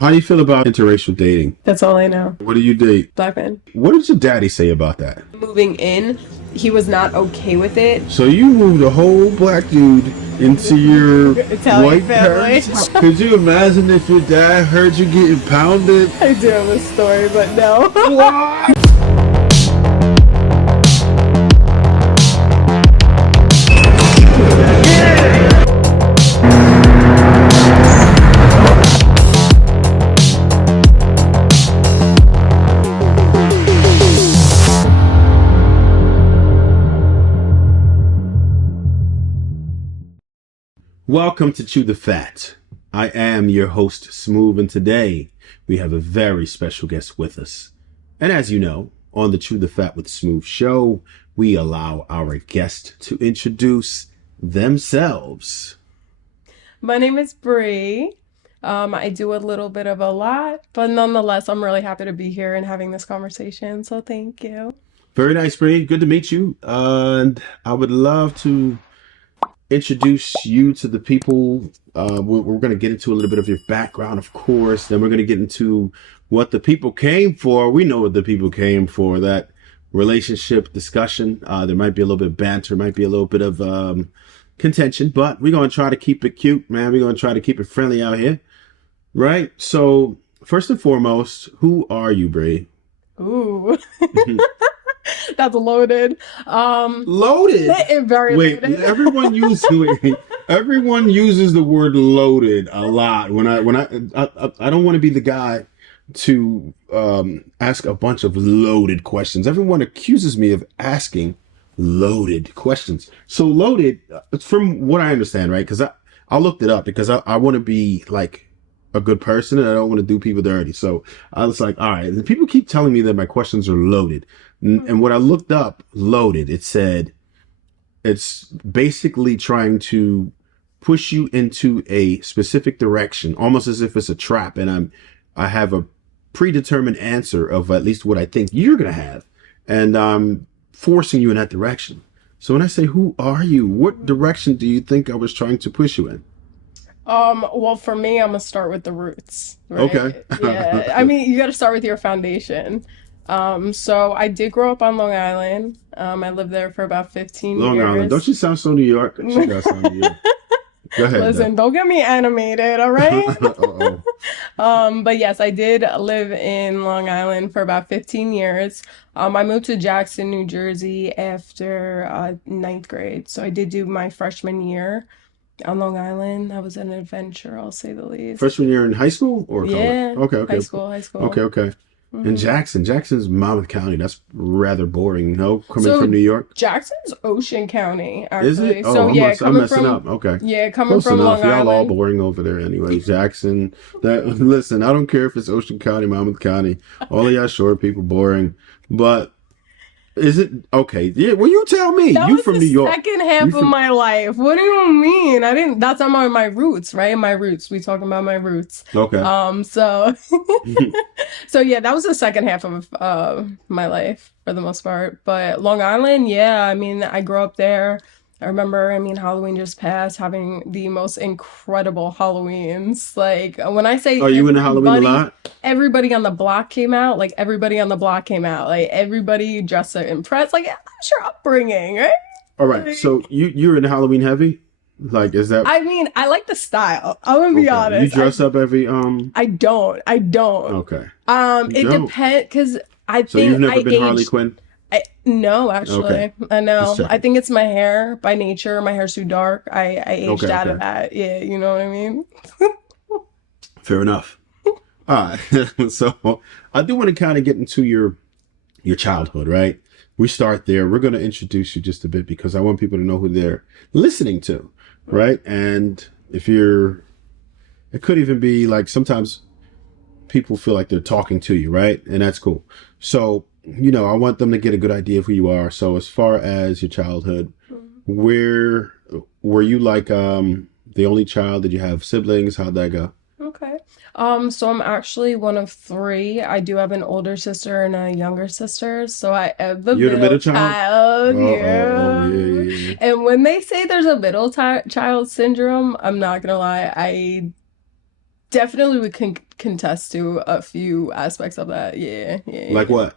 How do you feel about interracial dating? That's all I know. What do you date? Black man. What did your daddy say about that? Moving in, he was not okay with it. So you moved a whole black dude into your Italian white family. parents' house? Could you imagine if your dad heard you getting pounded? I do have a story, but no. What? Welcome to Chew the Fat. I am your host, Smoove, and today we have a very special guest with us. And as you know, on the Chew the Fat with Smoove show, we allow our guest to introduce themselves. My name is Bri. I do a little bit of a lot, but nonetheless, I'm really happy to be here and having this conversation. So thank you. Very nice, Bree. Good to meet you. And I would love to introduce you to the people. We're going to get into a little bit of your background, of course. Then we're going to get into what the people came for. We know what the people came for, that relationship discussion. There might be a little bit of banter, might be a little bit of contention, but we're going to try to keep it cute, man. We're going to try to keep it friendly out here, right? So first and foremost, who are you, Bri? Ooh. That's loaded. Loaded. Very Wait, loaded. everyone uses the word loaded a lot. I don't want to be the guy to ask a bunch of loaded questions. Everyone accuses me of asking loaded questions. So loaded, from what I understand, right? Because I looked it up because I want to be like a good person and I don't want to do people dirty. So I was like, all right. And people keep telling me that my questions are loaded. And when I looked up loaded, it said it's basically trying to push you into a specific direction, almost as if it's a trap. And I have a predetermined answer of at least what I think you're going to have. And I'm forcing you in that direction. So when I say, who are you? What direction do you think I was trying to push you in? Well, for me, I'm gonna start with the roots, right? Okay. Yeah. I mean, you got to start with your foundation. So I did grow up on Long Island. I lived there for about 15 Long years. Island. Don't you sound so New York? She does sound New York. Go ahead. Listen, don't get me animated, all right? Uh-oh. But yes, I did live in Long Island for about 15 years. I moved to Jackson, New Jersey after ninth grade. So I did do my freshman year on Long Island. That was an adventure, I'll say the least. Freshman year in high school or college? Yeah, Okay. high school. Okay. In Jackson's Monmouth County. That's rather boring, no? Coming So from New York? Jackson's Ocean County, Is actually. it? Oh, So yeah, I'm coming messing from up. Okay. coming Close from enough. Long Y'all all Island. boring over there anyway. Jackson. Listen, I don't care if it's Ocean County, Monmouth County. All of y'all short people boring. But is it okay? Yeah, well you tell me. That You was from the New York. second half of my life. What do you mean? I didn't. That's not my roots, right? My roots. We talking about my roots. Okay. So, so yeah, that was the second half of my life for the most part. But Long Island, yeah, I mean, I grew up there. I remember, I mean, Halloween just passed, having the most incredible Halloweens. Like when I say Are you into Halloween a lot? everybody on the block came out. Like everybody on the block came out. Like everybody dressed to impress. Like that's your upbringing, right? All right. So you're into Halloween heavy? Like, is that? I mean, I like the style. I'm gonna be honest. You dress up every I don't. Okay. It don't? depends because I So you've think never I been Harley aged. Quinn? No, actually, Okay. I know. Just checking. I think it's my hair by nature. My hair's too dark. I aged Okay, out of okay. that. Yeah, you know what I mean. Fair enough. All right. So I do want to kind of get into your childhood, right? We start there. We're going to introduce you just a bit because I want people to know who they're listening to, right? And if it could even be like sometimes people feel like they're talking to you, right? And that's cool. So, I want them to get a good idea of who you are. So as far as your childhood, where were you like the only child? Did you have siblings? How'd that go? Okay. So I'm actually one of three. I do have an older sister and a younger sister. So I am the You're the middle middle child? child. Oh, Yeah. yeah. And when they say there's a middle child syndrome, I'm not gonna lie. definitely we can contest to a few aspects of that. Yeah, Like yeah. what?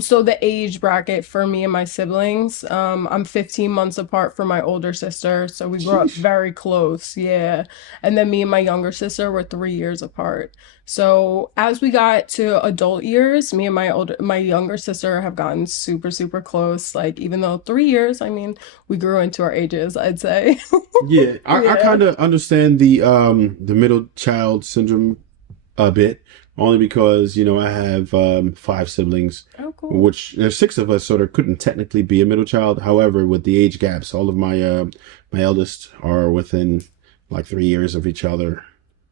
So the age bracket for me and my siblings, I'm 15 months apart from my older sister, so we grew up Sheesh. very close, yeah. And then me and my younger sister were 3 years apart. So as we got to adult years, me and my younger sister have gotten super, super close. Like even though 3 years, I mean, we grew into our ages, I'd say. Yeah, I Yeah. kind of understand the middle child syndrome a bit, only because I have five siblings, Oh, cool. which there's six of us, so there couldn't technically be a middle child. However, with the age gaps, all of my eldest are within like 3 years of each other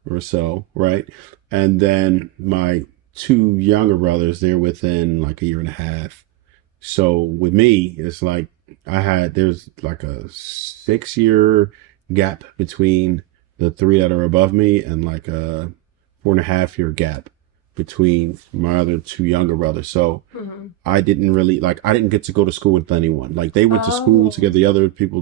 or so, right? And then my two younger brothers, they're within like a year and a half. So with me, it's like there's like a 6 year gap between the three that are above me, and like a 4.5 year gap between my other two younger brothers. So Hmm. I didn't get to go to school with anyone. Like they went to school Oh, together. The other people,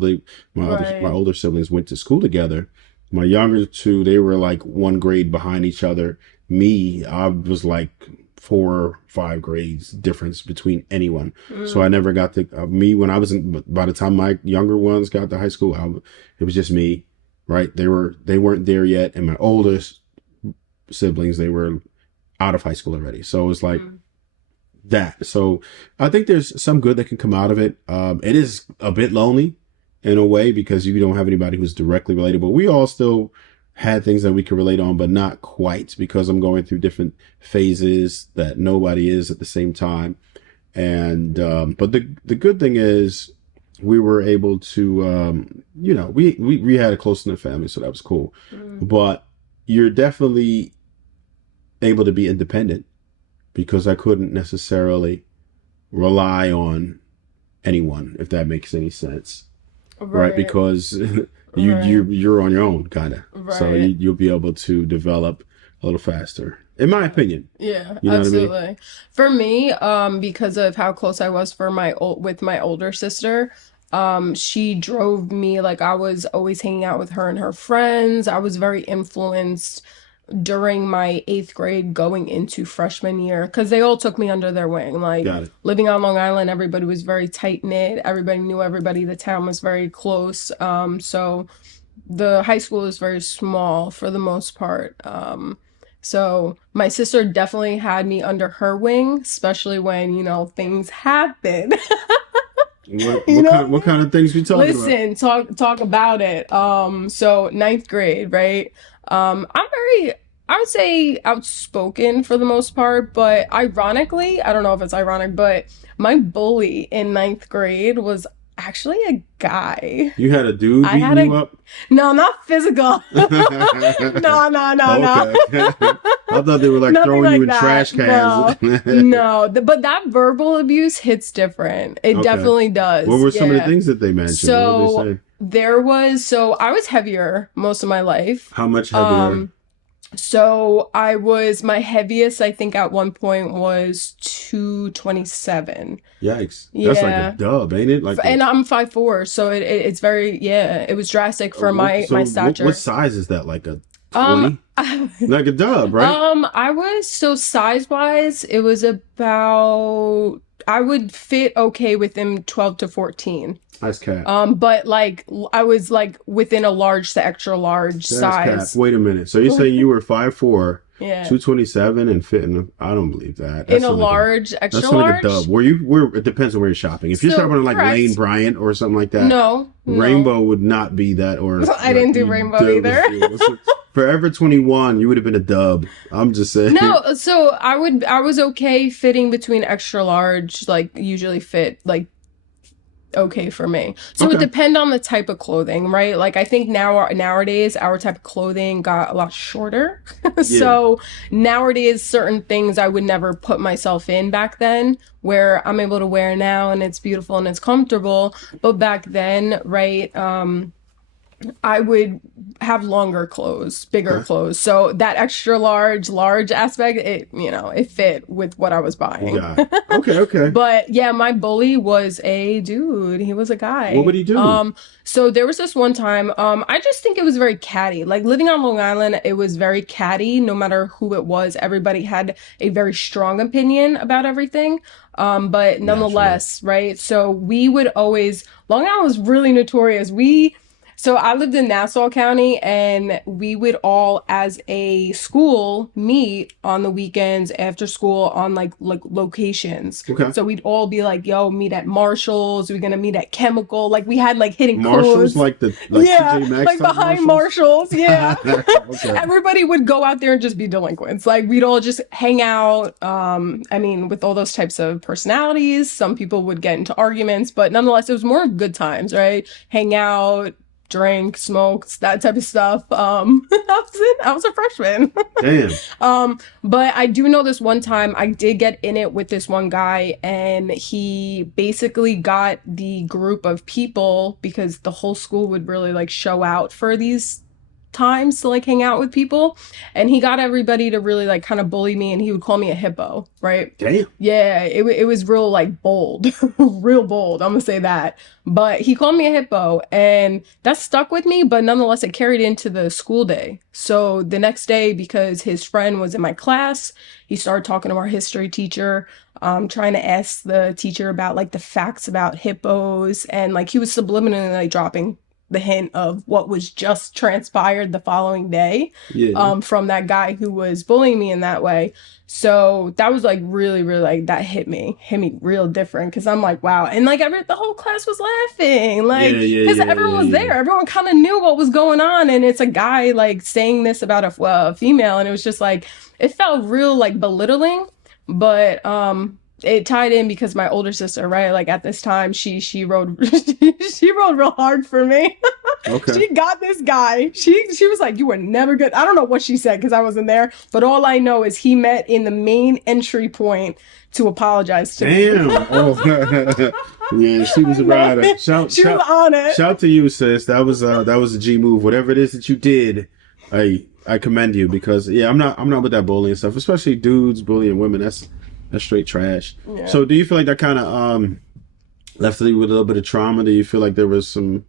my right. older siblings went to school together. My younger two, they were like one grade behind each other. Me, I was like 4 or 5 grades difference between anyone. So I Mm, never got to me when I was by the time my younger ones got to high school, it was just me, right? They weren't there yet, and my oldest siblings, they were out of high school already. So it was like mm, that. So I think there's some good that can come out of it. It is a bit lonely in a way because you don't have anybody who's directly relatable. We all still had things that we could relate on, but not quite because I'm going through different phases that nobody is at the same time. And but the good thing is we were able to we had a close knit family, so that was cool. mm. But you're definitely able to be independent because I couldn't necessarily rely on anyone, if that makes any sense, right? Right, Because right, you're on your own, kind of. So right. you'll be able to develop a little faster, in my opinion. Yeah, You know what I mean? absolutely. For me, because of how close I was for with my older sister, she drove me like I was always hanging out with her and her friends. I was very influenced during my eighth grade going into freshman year because they all took me under their wing. Like Got it. living on Long Island, everybody was very tight knit. Everybody knew everybody. The town was very close. So the high school is very small for the most part. So my sister definitely had me under her wing, especially when, things happen. What You what know what kind I what mean? kind of things we talking about? Listen, talk about it. So ninth grade, right? I'm very, I would say outspoken for the most part, but ironically, I don't know if it's ironic, but my bully in ninth grade was actually a guy. You had a dude I beating had you a up? no, not physical. No, no, no, no. Okay. I thought they were like Nothing throwing you like in trash that. cans. No, no. But that verbal abuse hits different. It Okay. definitely What does. were some of the Yeah. things that they mentioned? What were they So saying? so I was heavier most of my life. How much heavier? Um, my heaviest, I think at one point was 227. Yikes. That's like a Yeah. dub, ain't it? Like a And I'm 5'4", so it's very, yeah, it was drastic for my what stature. size is that? Like a Um, 20? Like a dub, right? I was so size wise, it was about I would fit okay within 12 to 14. That's cap. But like I was like within a large to extra large That's cap. size. Wait a minute. So you're saying you were 5'4", Yeah. 227 and fitting? I don't believe that. In a large, That extra sounds like a dub. large. Where it depends on where you're shopping. If you're So shopping at like Lane correct. Bryant or something like that, No, no. Rainbow would not be that, or I like didn't do you rainbow either. Forever 21, you would have been a dub. I'm just saying. No, so I was okay fitting between extra large, like usually fit like okay for me. So it would Okay. depend on the type of clothing, right? Like I think nowadays our type of clothing got a lot shorter. Yeah. So nowadays certain things I would never put myself in back then where I'm able to wear now and it's beautiful and it's comfortable. But back then, right, I would have longer clothes, bigger Okay. clothes. So that extra large aspect, it fit with what I was buying. Got it. Okay, okay. But yeah, my bully was a dude. He was a What would guy. he do? So there was this one time, I just think it was very catty. Like living on Long Island, it was very catty. No matter who it was, everybody had a very strong opinion about everything. But Naturally. nonetheless, right? So we would always, Long Island was really notorious. So I lived in Nassau County, and we would all, as a school, meet on the weekends after school on like locations. Okay. So we'd all be like, "Yo, meet at Marshalls. We're gonna meet at Chemical." Like we had like hidden Marshalls, codes. like the Yeah, TJ Maxx like type behind Marshalls. Marshalls. Yeah. Okay. Everybody would go out there and just be delinquents. Like we'd all just hang out. I mean, with all those types of personalities, some people would get into arguments, but nonetheless, it was more good times, right? Hang out, drink, smoked, that type of stuff. I was a freshman. Damn. But I do know this one time I did get in it with this one guy, and he basically got the group of people, because the whole school would really like show out for these times to like hang out with people, and he got everybody to really like kind of bully me, and he would call me a hippo, right? Damn. Yeah, it was real like bold, real bold, I'm gonna say that. But he called me a hippo, and that stuck with me, but nonetheless it carried into the school day. So the next day, because his friend was in my class, he started talking to our history teacher, trying to ask the teacher about like the facts about hippos, and like he was subliminally like dropping the hint of what was just transpired the following day, Yeah. from that guy who was bullying me in that way. So that was like really, really like that hit me real different, because I'm like, wow. And like the whole class was laughing, Yeah, like, yeah, because yeah, everyone yeah, was yeah. there. Everyone kind of knew what was going on. And it's a guy like saying this about a female. And it was just like, it felt real like belittling. But it tied in because my older sister, right, like at this time, she rode she rode real hard for me. Okay. She got this guy. She was like, "You were never good." I don't know what she said because I wasn't there, but all I know is he met in the main entry point to apologize to me. Damn. Oh. Yeah, she was I a know. rider. She was on it. Shout to you, sis. That was a G move. Whatever it is that you did, I commend you, because yeah, I'm not with that bullying stuff, especially dudes bullying women. That's straight trash. Yeah. So do you feel like that kind of left you with a little bit of trauma? Do you feel like there was some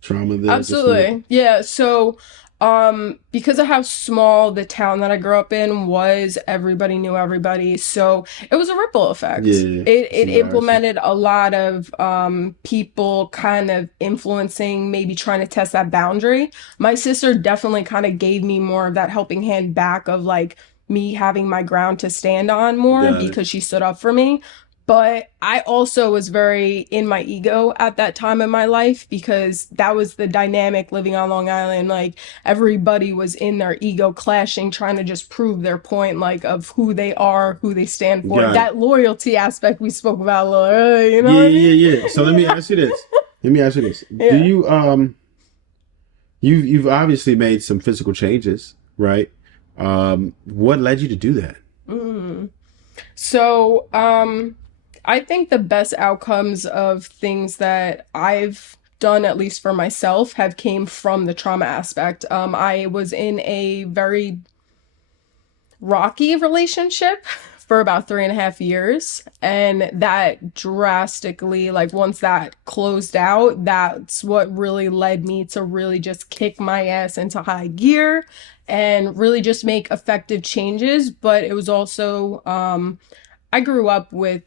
trauma there? Absolutely. Yeah. So, because of how small the town that I grew up in was, everybody knew everybody. So it was a ripple effect. Yeah, it's It embarrassing. implemented a lot of people kind of influencing, maybe trying to test that boundary. My sister definitely kind of gave me more of that helping hand back of like me having my ground to stand on more, Got it. because she stood up for me. But I also was very in my ego at that time in my life, because that was the dynamic living on Long Island. Like everybody was in their ego clashing, trying to just prove their point, like of who they are, who they stand for. Got it. That loyalty aspect we spoke about a little earlier, you know Yeah, what I yeah, mean? yeah. So let me ask you this. Let me ask you this. Do Yeah. you you've obviously made some physical changes, right? What led you to do that? Mm. So, I think the best outcomes of things that I've done, at least for myself, have came from the trauma aspect. I was in a very rocky relationship for about 3.5 years, and that drastically, like once that closed out, that's what really led me to really just kick my ass into high gear and really just make effective changes. But it was also, I grew up with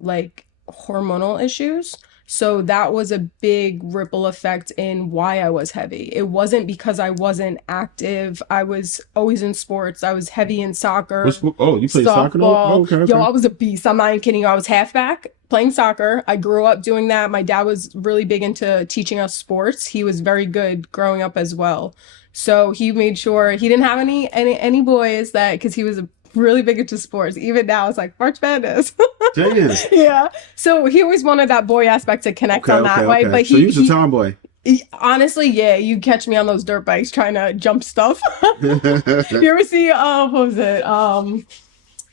like hormonal issues. So that was a big ripple effect in why I was heavy. It wasn't because I wasn't active. I was always in sports. I was heavy in soccer, Oh, you play soccer though? Oh, softball. okay, Yo, okay. I was a beast. I'm not even kidding you. I was halfback playing soccer. I grew up doing that. My dad was really big into teaching us sports. He was very good growing up as well. So he made sure he didn't have any boys, that because he was really big into sports. Even now, it's like March Madness. Damn. Yeah. So he always wanted that boy aspect to connect Okay, on okay, that way. okay. But So you was a tomboy. honestly, yeah, you catch me on those dirt bikes trying to jump stuff. You ever see what was it?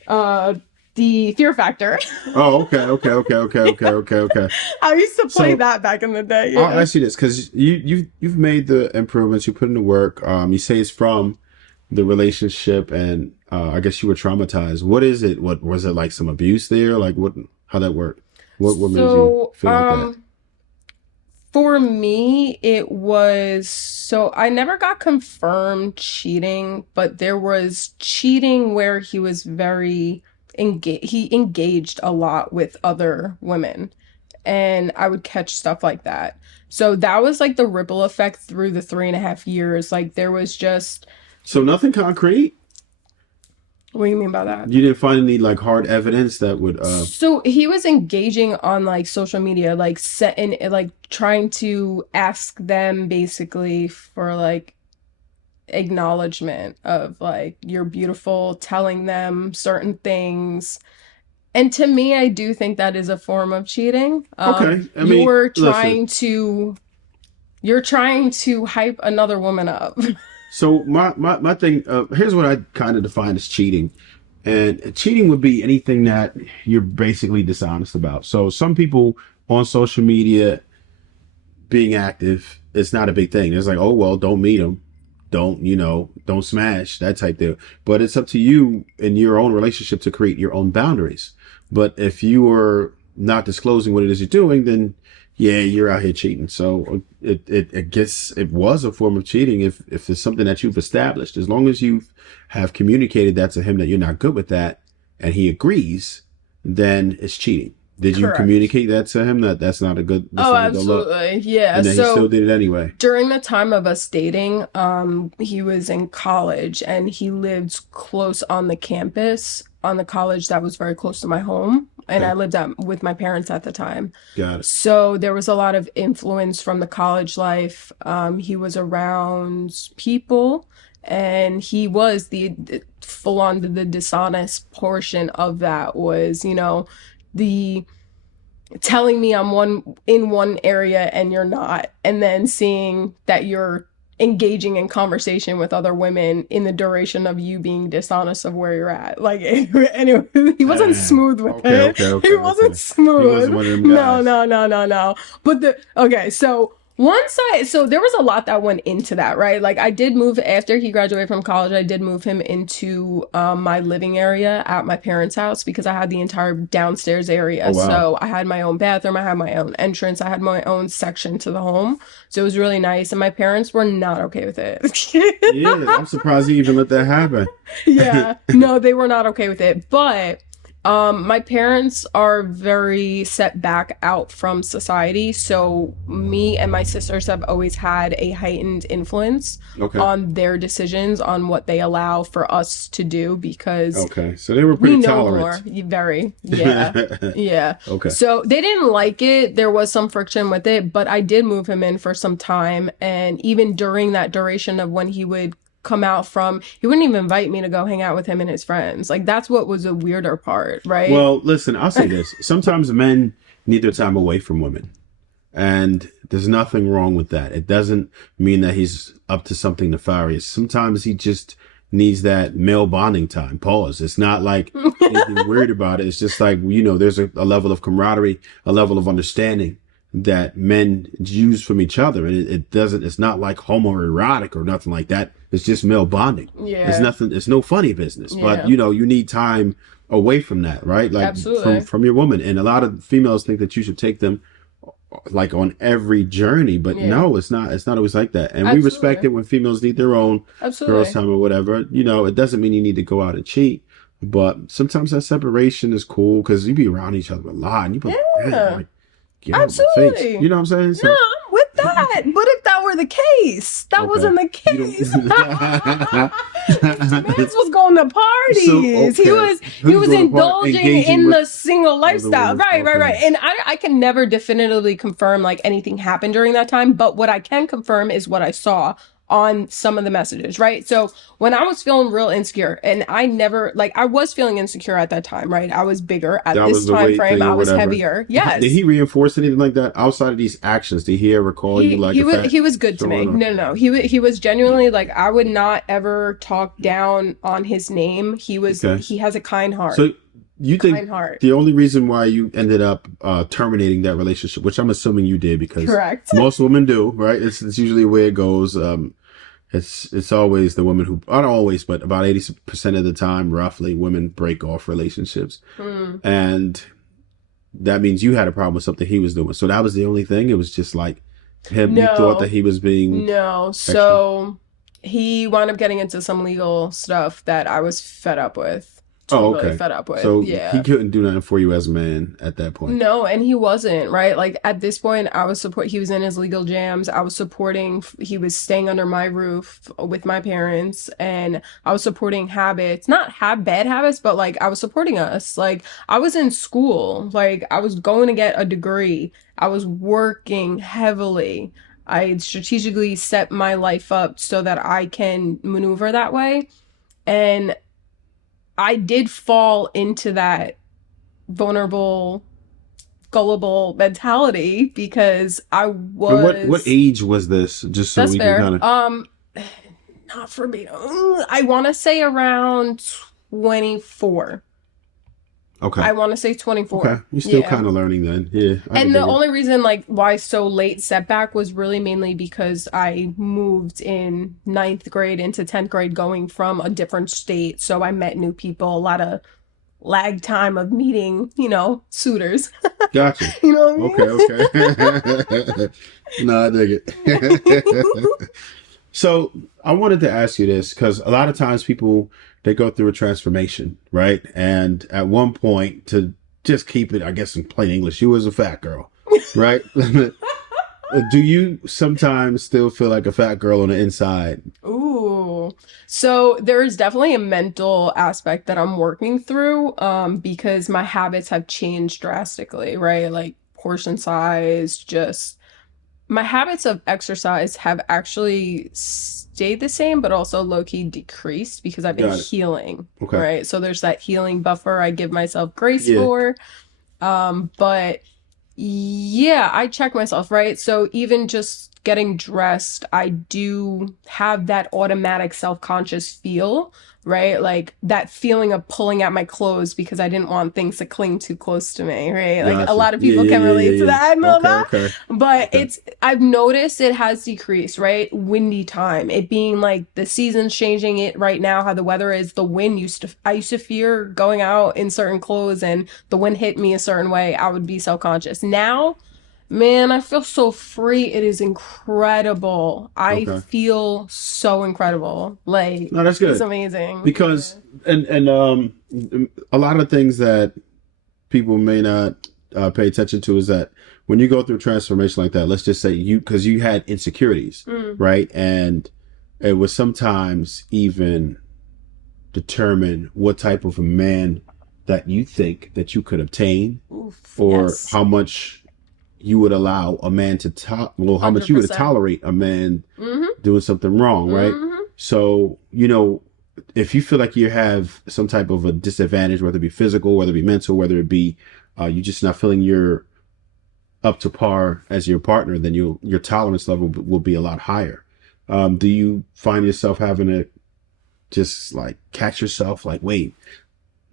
Uh the Fear Factor. Oh, okay, okay, okay, okay, okay, okay, okay. I used to play So that back in the day. I'll Yeah. ask you this because you've made the improvements, you put in the work. You say it's from the relationship, and I guess you were traumatized. What is it? What was it like? Some abuse there? Like what? How that worked? What made you So, feel like that? for me, it was so I never got confirmed cheating, but there was cheating where he was very he engaged a lot with other women, and I would catch stuff like that. So that was like the ripple effect through the 3.5 years. Like there was just, So nothing concrete. what do you mean by that? You didn't find any like hard evidence that would. So he was engaging on like social media, like setting, like trying to ask them basically for like acknowledgement of like you're beautiful, telling them certain things. And to me, I do think that is a form of cheating. Okay, I mean, You're listen. trying to you're trying to hype another woman up. So my thing. Here's what I kind of define as cheating. And cheating would be anything that you're basically dishonest about. So some people on social media being active, it's not a big thing. It's like, oh well, don't meet them, don't smash that type deal. But it's up to you in your own relationship to create your own boundaries. But if you are not disclosing what it is you're doing, then yeah, you're out here cheating. So I guess it was a form of cheating if it's something that you've established. As long as you have communicated that to him that you're not good with that, and he agrees, then it's cheating. Did you Correct. communicate that to him that that's Oh, not a good look, absolutely. Yeah. and then he still So did it anyway? during the time of us dating, he was in college and he lived close on the campus on the college that was very close to my home. And I Okay, lived at, with my parents at the time. got it. So there was a lot of influence from the college life. He was around people and he was the full on the dishonest portion of that was, the telling me I'm one in one area and you're not, and then seeing that you're engaging in conversation with other women in the duration of you being dishonest of where you're at. Like anyway, he wasn't Damn. smooth with Okay, it. okay, He okay, wasn't okay. He wasn't smooth. one of them No, guys. no, no, no, no. But so there was a lot that went into that, right? Like I did move after he graduated from college. I did move him into my living area at my parents' house because I had the entire downstairs Oh area. wow. So I had my own bathroom, I had my own entrance, I had my own section to the home. So it was really nice, and my parents were not okay with it. Yeah, I'm surprised he even let that happen. Yeah, no, they were not okay with it. But my parents are very set back out from society, so me and my sisters have always had a heightened influence Okay. on their decisions on what they allow for us to do because Okay. So they were we pretty know more. tolerant. Very, yeah. Yeah. Okay. So they didn't like it. There was some friction with it, but I did move him in for some time. And even during that duration of when he would come out from, he wouldn't even invite me to go hang out with him and his friends. Like that's what was a weirder part, right? Well, listen, I'll say this. Sometimes men need their time away from women. And there's nothing wrong with that. It doesn't mean that he's up to something nefarious. Sometimes he just needs that male bonding time. Pause. It's not like anything weird about it. It's just like, there's a level of camaraderie, a level of understanding that men use from each other. And it's not like homoerotic or nothing like that. It's just male bonding. It's Yeah. nothing, it's no funny business. But, Yeah. you need time away from that, right? Like Absolutely. from your woman. And a lot of females think that you should take them like on every journey, but Yeah. no, it's not always like that, and we respect Absolutely. it when females need their own girls Absolutely. time or whatever. It doesn't mean you need to go out and cheat, but sometimes that separation is cool because you be around each other a lot and you be like, man, Yeah. like, get out of my face, Absolutely. you know what I'm saying? No, So I'm with that. But if that were the case, that okay, wasn't the you case. don't Mans was going to so parties. He okay, was he who's was going to part indulging engaging in with the single other lifestyle. women? Right, right, Okay, right. And I can never definitively confirm like anything happened during that time, but what I can confirm is what I saw on some of the messages, right? So when I was feeling real insecure, and I never like I was feeling insecure at that time, right? I was bigger at that this was the time weight frame. thing I or was whatever. heavier. Did Yes. he reinforce anything like that outside of these actions? Did he ever call you like He a was fat he was good to me. short? No, no, no. He was genuinely like I would not ever talk down on his name. Okay. He has a kind So heart. You think kind heart. the only reason why you ended up terminating that relationship, which I'm assuming you did because Correct. most women do, right? It's usually the way it goes. It's always the women who, not always, but about 80% of the time, roughly, women break off relationships. Mm. And that means you had a problem with something he was doing. So that was the only thing. It was just like him, you thought that No, he was being no. extra. So he wound up getting into some legal stuff that I was fed up with. Oh, Totally okay. fed up with. So he Yeah. couldn't do nothing for you as a man at that point. No, and he wasn't, right? Like at this point, he was in his legal jams. I was supporting, he was staying under my roof with my parents, and I was supporting habits, not have bad habits, but like I was supporting us. Like I was in school, like I was going to get a degree. I was working heavily. I strategically set my life up so that I can maneuver that way. And I did fall into that vulnerable, gullible mentality because I And what was. age was this? Just so That's we can fair. kind of. Not for me. I want to say around 24. Okay. I want to say Okay. 24. You're still Yeah. kind of learning then. Yeah, I can And the dig it. only reason like why so late setback was really mainly because I moved in ninth grade into 10th grade going from a different state. So I met new people, a lot of lag time of meeting, suitors. Gotcha. You know Okay, what okay. No, I dig I it. So I wanted to ask you this because a lot of times people they go through a transformation, right? And at one point, to just keep it, I guess in plain English, you was a fat girl, right? Do you sometimes still feel like a fat girl on the inside? Ooh. So there is definitely a mental aspect that I'm working through because my habits have changed drastically, right? Like portion size, just my habits of exercise have actually stayed the same, but also low-key decreased because I've been Got it. healing, Okay. right? So there's that healing buffer I give myself grace Yeah. for. But yeah, I check myself, right? So even just getting dressed, I do have that automatic self-conscious feel, right? Like that feeling of pulling at my clothes because I didn't want things to cling too close to me, right? Like a Gotcha. lot of Yeah, people yeah, can yeah, relate to yeah, that and yeah. all Okay, that. okay, But okay. I've noticed it has decreased, right? Windy time, it being like the season's changing it right now, how the weather is, the wind I used to fear going out in certain clothes and the wind hit me a certain way, I would be self-conscious. Now, man, I feel so free. It is incredible. I Okay. feel so incredible. Like, No, that's it's good amazing. Yeah. because and a lot of things that people may not pay attention to is that when you go through a transformation like that, let's just say you, because you had insecurities, Mm. right? And it was sometimes even determine what type of a man that you think that you could obtain Oof. or Yes. how much you would allow a man to well, how much you would 100%. tolerate a man Mm-hmm. doing something wrong, right? Mm-hmm. So, if you feel like you have some type of a disadvantage, whether it be physical, whether it be mental, whether it be you just not feeling you're up to par as your partner, then your tolerance level will be a lot higher. Do you find yourself having to just like catch yourself like, wait,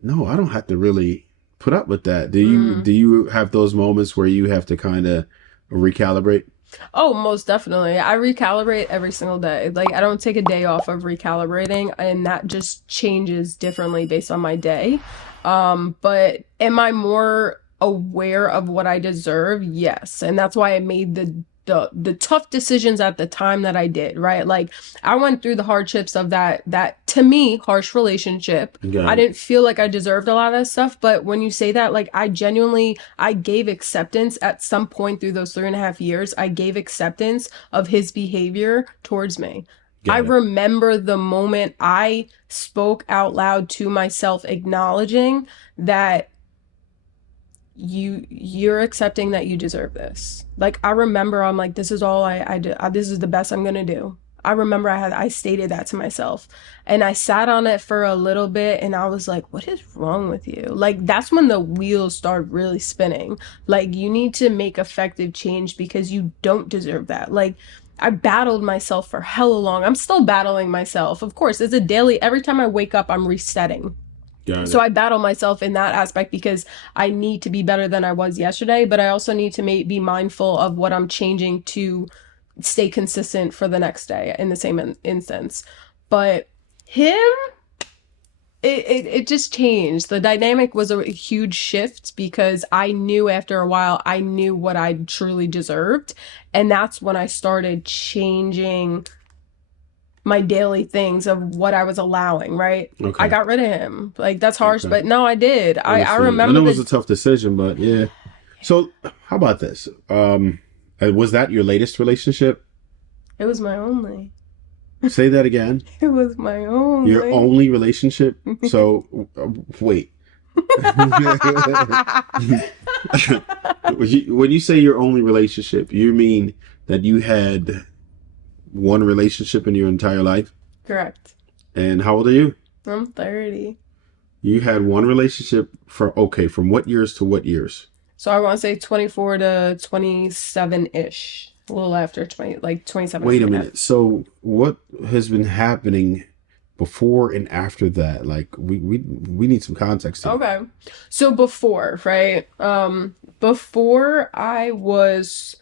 no, I don't have to really put up with that. Mm. Do you have those moments where you have to kind of recalibrate? Oh, most definitely. I recalibrate every single day. Like, I don't take a day off of recalibrating, and that just changes differently based on my day. But am I more aware of what I deserve? Yes. And that's why I made the tough decisions at the time that I did, right? Like I went through the hardships of that to me harsh relationship. I Got it. didn't feel like I deserved a lot of stuff, but when you say that, like I gave acceptance at some point through those 3.5 years. I gave acceptance of his behavior towards me. I Got it. remember the moment I spoke out loud to myself, acknowledging that you're accepting that you deserve this. Like I remember I'm like, this is all I do. This is the best I'm gonna do. I remember I stated that to myself, and I sat on it for a little bit, and I was like, what is wrong with you? Like that's when the wheels start really spinning. Like you need to make effective change because you don't deserve that. Like I battled myself for hella long. I'm still battling myself. Of course, it's a daily, every time I wake up I'm resetting. Got So it. I battle myself in that aspect because I need to be better than I was yesterday, but I also need to be mindful of what I'm changing to stay consistent for the next day in the same instance. But him, it just changed. The dynamic was a huge shift because I knew after a while, I knew what I truly deserved. And that's when I started changing my daily things of what I was allowing, right? I Okay. got rid of him. Like, that's harsh, Okay. but no, I did. I Understood. I know remember it was the, a tough decision, but yeah. So how about this? Was that your latest relationship? it was my only. Say that again. It was my Your only. only relationship? So wait. When you say your only relationship, you mean that you had one relationship in your entire life? Correct. And how old are you? I'm 30. You had one relationship for, okay, from what years to what years? So I want to say 24 to 27-ish. A little after 20, like 27 Wait and a a half. minute. So what has been happening before and after that? Like we need some context here. Okay. So before, right? Before I was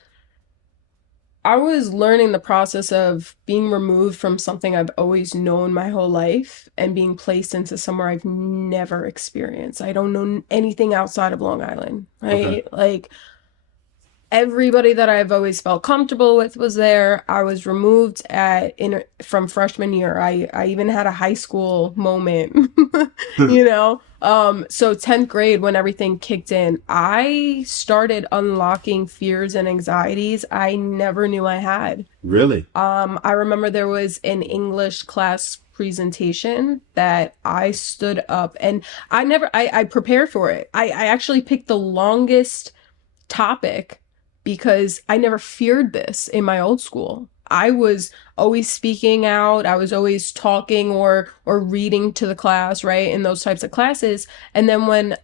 learning the process of being removed from something I've always known my whole life and being placed into somewhere I've never experienced. I don't know anything outside of Long Island, Okay. right? Like everybody that I've always felt comfortable with was there. I was removed from freshman year. I even had a high school moment, you know. So 10th grade when everything kicked in, I started unlocking fears and anxieties I never knew I had. Really? I remember there was an English class presentation that I stood up and I prepared for it. I actually picked the longest topic because I never feared this in my old school. I was always speaking out, I was always talking or reading to the class, right? In those types of classes. And then when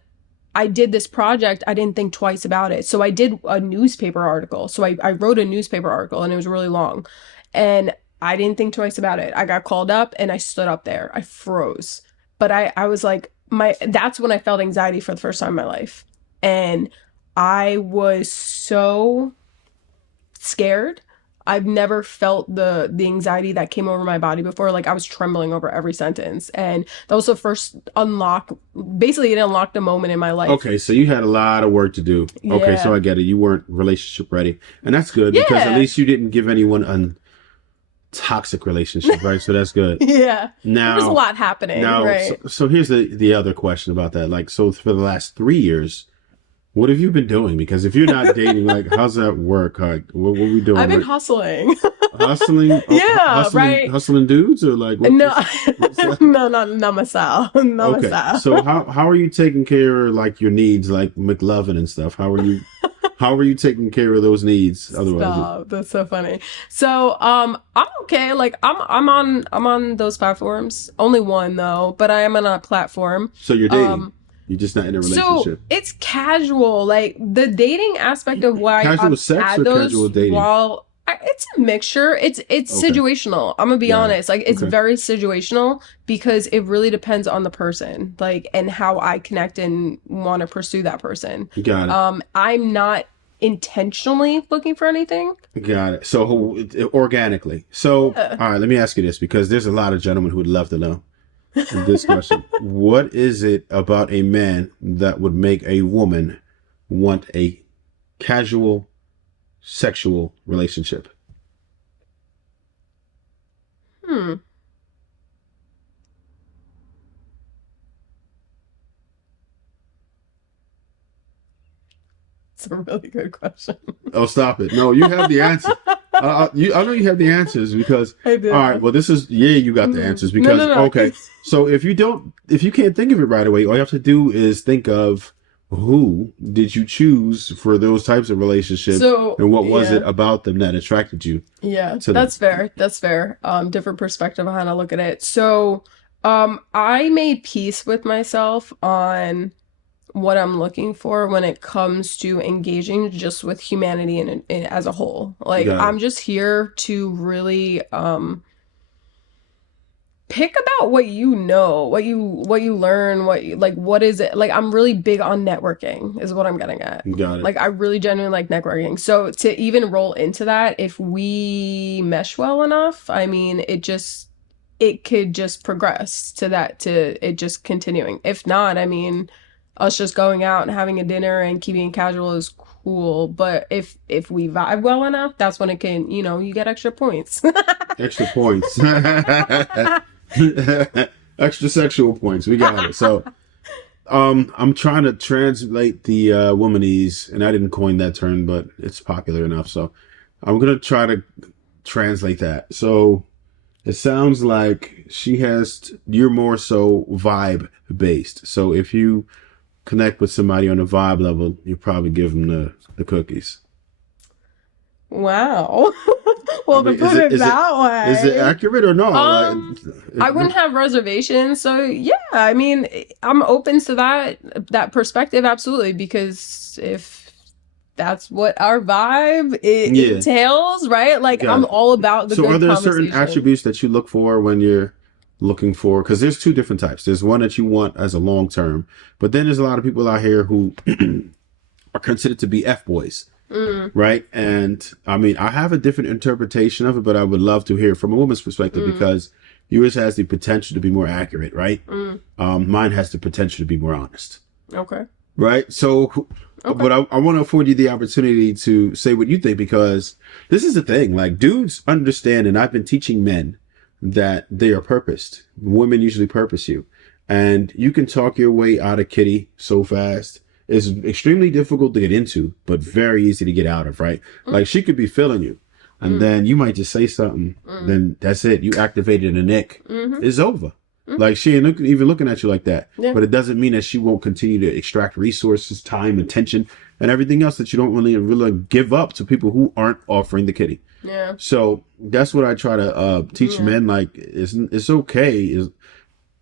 I did this project, I didn't think twice about it. So I did a newspaper article. So I wrote a newspaper article and it was really long. And I didn't think twice about it. I got called up and I stood up there. I froze. But I was like, that's when I felt anxiety for the first time in my life. And I was so scared. I've never felt the anxiety that came over my body before. Like I was trembling over every sentence. And that was the first basically it unlocked a moment in my life. Okay, so you had a lot of work to do. Okay, so Yeah. I get it. You weren't relationship ready. And that's good because at Yeah. least you didn't give anyone a toxic relationship, right? So that's good. Yeah. There was a Now, lot happening, now, so, right? so here's the other question about that. Like, so for the last 3 years, what have you been doing? Because if you're not dating, like, how's that work? Like, what we I've doing? been Like, hustling. hustling, Yeah, right. hustling dudes, or like, No, what's that? no, not my style. Not my Okay, style. so how are you taking care of like your needs, like McLovin and stuff? How are you taking care of those needs? Otherwise, Stop. That's so funny. So, I'm okay. Like I'm on those platforms. Only one though, but I am on a platform. so you're dating. Um, You're just not in a so relationship. it's casual. Like the dating aspect of why Casual I've sex had or casual those dating? it's a mixture. It's Okay, situational. I'm gonna be got it. honest. Like it's Okay, very situational because it really depends on the person, like and how I connect and want to pursue that person. got it. I'm not intentionally looking for anything. Got it. So organically. So Yeah. all right, let me ask you this because there's a lot of gentlemen who would love to know this question. What is it about a man that would make a woman want a casual sexual relationship? Hmm. It's a really good question. Oh, stop it! No, you have the answer. I know you have the answers because I all right. do. Well, this is yeah, you got the answers No, because no, no. okay. So if you can't think of it right away, all you have to do is think of who did you choose for those types of relationships So, and what was it yeah. about them that attracted you Yeah, to them. that's fair. That's fair. Different perspective on how to look at it. So, I made peace with myself on what I'm looking for when it comes to engaging just with humanity as a whole. Like, Got it. I'm just here to really pick about what you know, what you learn, what is it? Like I'm really big on networking is what I'm getting at. Got it. Like I really genuinely like networking. So to even roll into that, if we mesh well enough, I mean, it could just progress to that to it just continuing. If not, I mean, us just going out and having a dinner and keeping it casual is cool. But if we vibe well enough, that's when it can, you get extra points. Extra points. Extra sexual points. We got it. So, I'm trying to translate the womanese, and I didn't coin that term, but it's popular enough. So, I'm gonna try to translate that. So, it sounds like you're more so vibe based. So, if you connect with somebody on a vibe level, you probably give them the cookies. Wow. Well, I mean, to put it that way. is it accurate or no? I wouldn't have reservations. So yeah, I mean, I'm open to that perspective absolutely because if that's what our vibe entails, right? Like I'm all about the So good are there certain conversation. attributes that you look for when you're looking for, because there's two different types. There's one that you want as a long term, but then there's a lot of people out here who are considered to be F boys. Right. And I mean, I have a different interpretation of it, but I would love to hear from a woman's perspective because yours has the potential to be more accurate, right? Mine has the potential to be more honest. Okay. Right. So, but I want to afford you the opportunity to say what you think, because this is the thing. Like, dudes understand, and I've been teaching men that they are purposed. Women usually purpose you, and you can talk your way out of kitty so fast. It's extremely difficult to get into, but very easy to get out of, right? Like she could be feeling you, and then you might just say something, then that's it. You activated a nick. It's over. Like she ain't even looking at you like that. Yeah. But it doesn't mean that she won't continue to extract resources, time, attention, and everything else that you don't really give up to people who aren't offering the kitty. Yeah. So that's what I try to teach men. Like it's okay.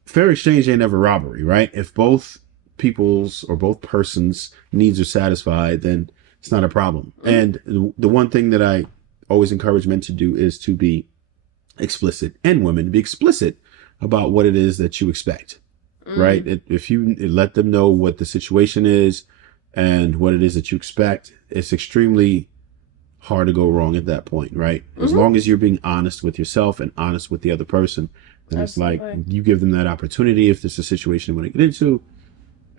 Fair exchange ain't never robbery, right? If both people's or both persons' needs are satisfied, then it's not a problem. And the one thing that I always encourage men to do is to be explicit, and women to be explicit about what it is that you expect, right? If you let them know what the situation is and what it is that you expect, it's extremely hard to go wrong at that point, right? As long as you're being honest with yourself and honest with the other person, then Absolutely. It's like you give them that opportunity if there's a situation they want to get into.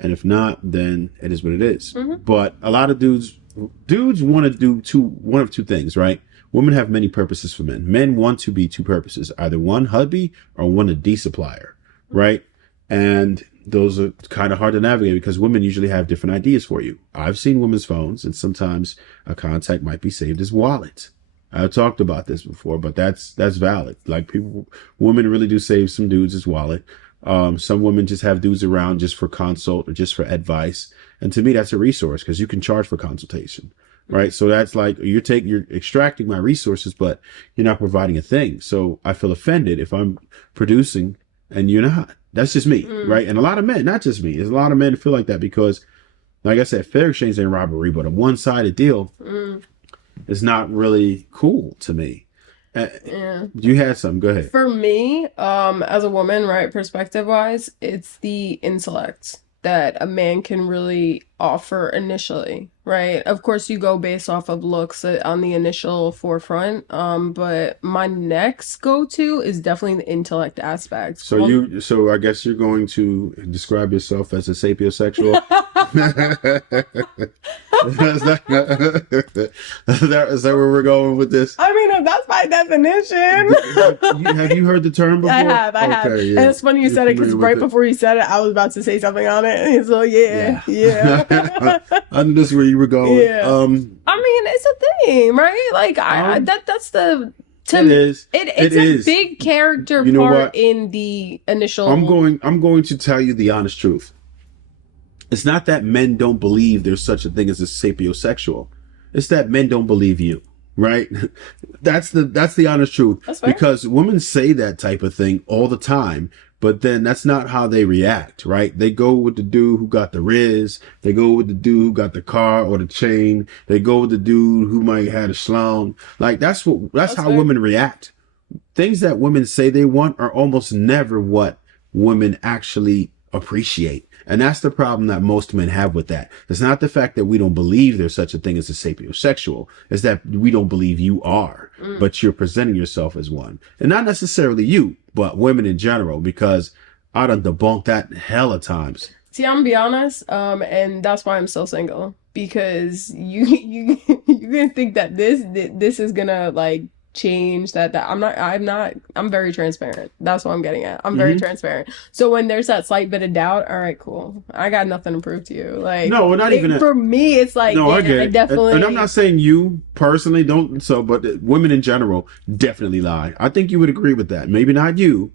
And if not, then it is what it is. But a lot of dudes want to do one of two things, right? Women have many purposes for men. Men want to be two purposes, either one hubby or one a D-supplier, right? And those are kind of hard to navigate because women usually have different ideas for you. I've seen women's phones, and sometimes a contact might be saved as wallet. I've talked about this before, but that's valid. Like women really do save some dudes as wallet. Some women just have dudes around just for consult or just for advice. And to me, that's a resource because you can charge for consultation, right? So that's like, you're extracting my resources, but you're not providing a thing. So I feel offended if I'm producing and you're not. That's just me, right? And a lot of men, not just me, there's a lot of men who feel like that because, like I said, fair exchange ain't robbery, but a one-sided deal is not really cool to me. You had something. Go ahead. For me, as a woman, right, perspective wise, it's the intellect that a man can really offer initially, right? Of course, you go based off of looks on the initial forefront, but my next go-to is definitely the intellect aspect. So I guess you're going to describe yourself as a sapiosexual. Is that where we're going with this? I mean, if that's my definition. Have you heard the term before? I have. Yeah. And it's funny you said it because right before you said it, I was about to say something on it. So yeah. I knew this is where you were going. Yeah. I mean, it's a thing, right? Like that's the. It's a big character part in the initial. I'm going to tell you the honest truth. It's not that men don't believe there's such a thing as a sapiosexual. It's that men don't believe you, right? That's the honest truth. That's fair. Because women say that type of thing all the time, but then that's not how they react, right? They go with the dude who got the riz. They go with the dude who got the car or the chain. They go with the dude who might have a schlong. Like that's how fair. women react things that women say they want are almost never what women actually appreciate. And that's the problem that most men have with that. It's not the fact that we don't believe there's such a thing as a sapiosexual. It's that we don't believe you are, but you're presenting yourself as one. And not necessarily you, but women in general, because I done debunked that hella times. See, I'm gonna be honest, and that's why I'm still single, because you're gonna think that this is gonna like change that I'm very transparent. That's what I'm getting at. I'm very transparent. So when there's that slight bit of doubt, all right, cool. I got nothing to prove to you. Like, no, not even for me, it's like, no, yeah, I get it. I definitely. And I'm not saying you personally don't. So, but women in general definitely lie. I think you would agree with that. Maybe not you,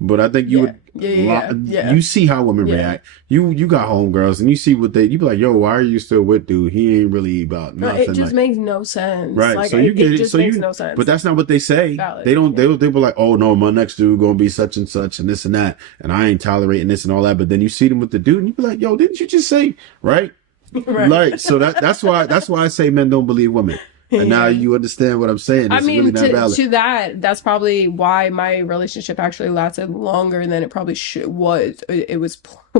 but I think you would. Yeah. You see how women react. You got homegirls, and you see what you be like. Yo, why are you still with dude? He ain't really about nothing. It just makes no sense. Right. Like, So you get it. just So makes you. no sense. But that's not what they say. Valid. They don't. They be like, oh no, my next dude gonna be such and such and this and that, and I ain't tolerating this and all that. But then you see them with the dude, and you be like, yo, didn't you just say right? Right. Like, so that's why I say men don't believe women. And now you understand what I'm saying. It's really not valid. To that's probably why my relationship actually lasted longer than it probably was. It was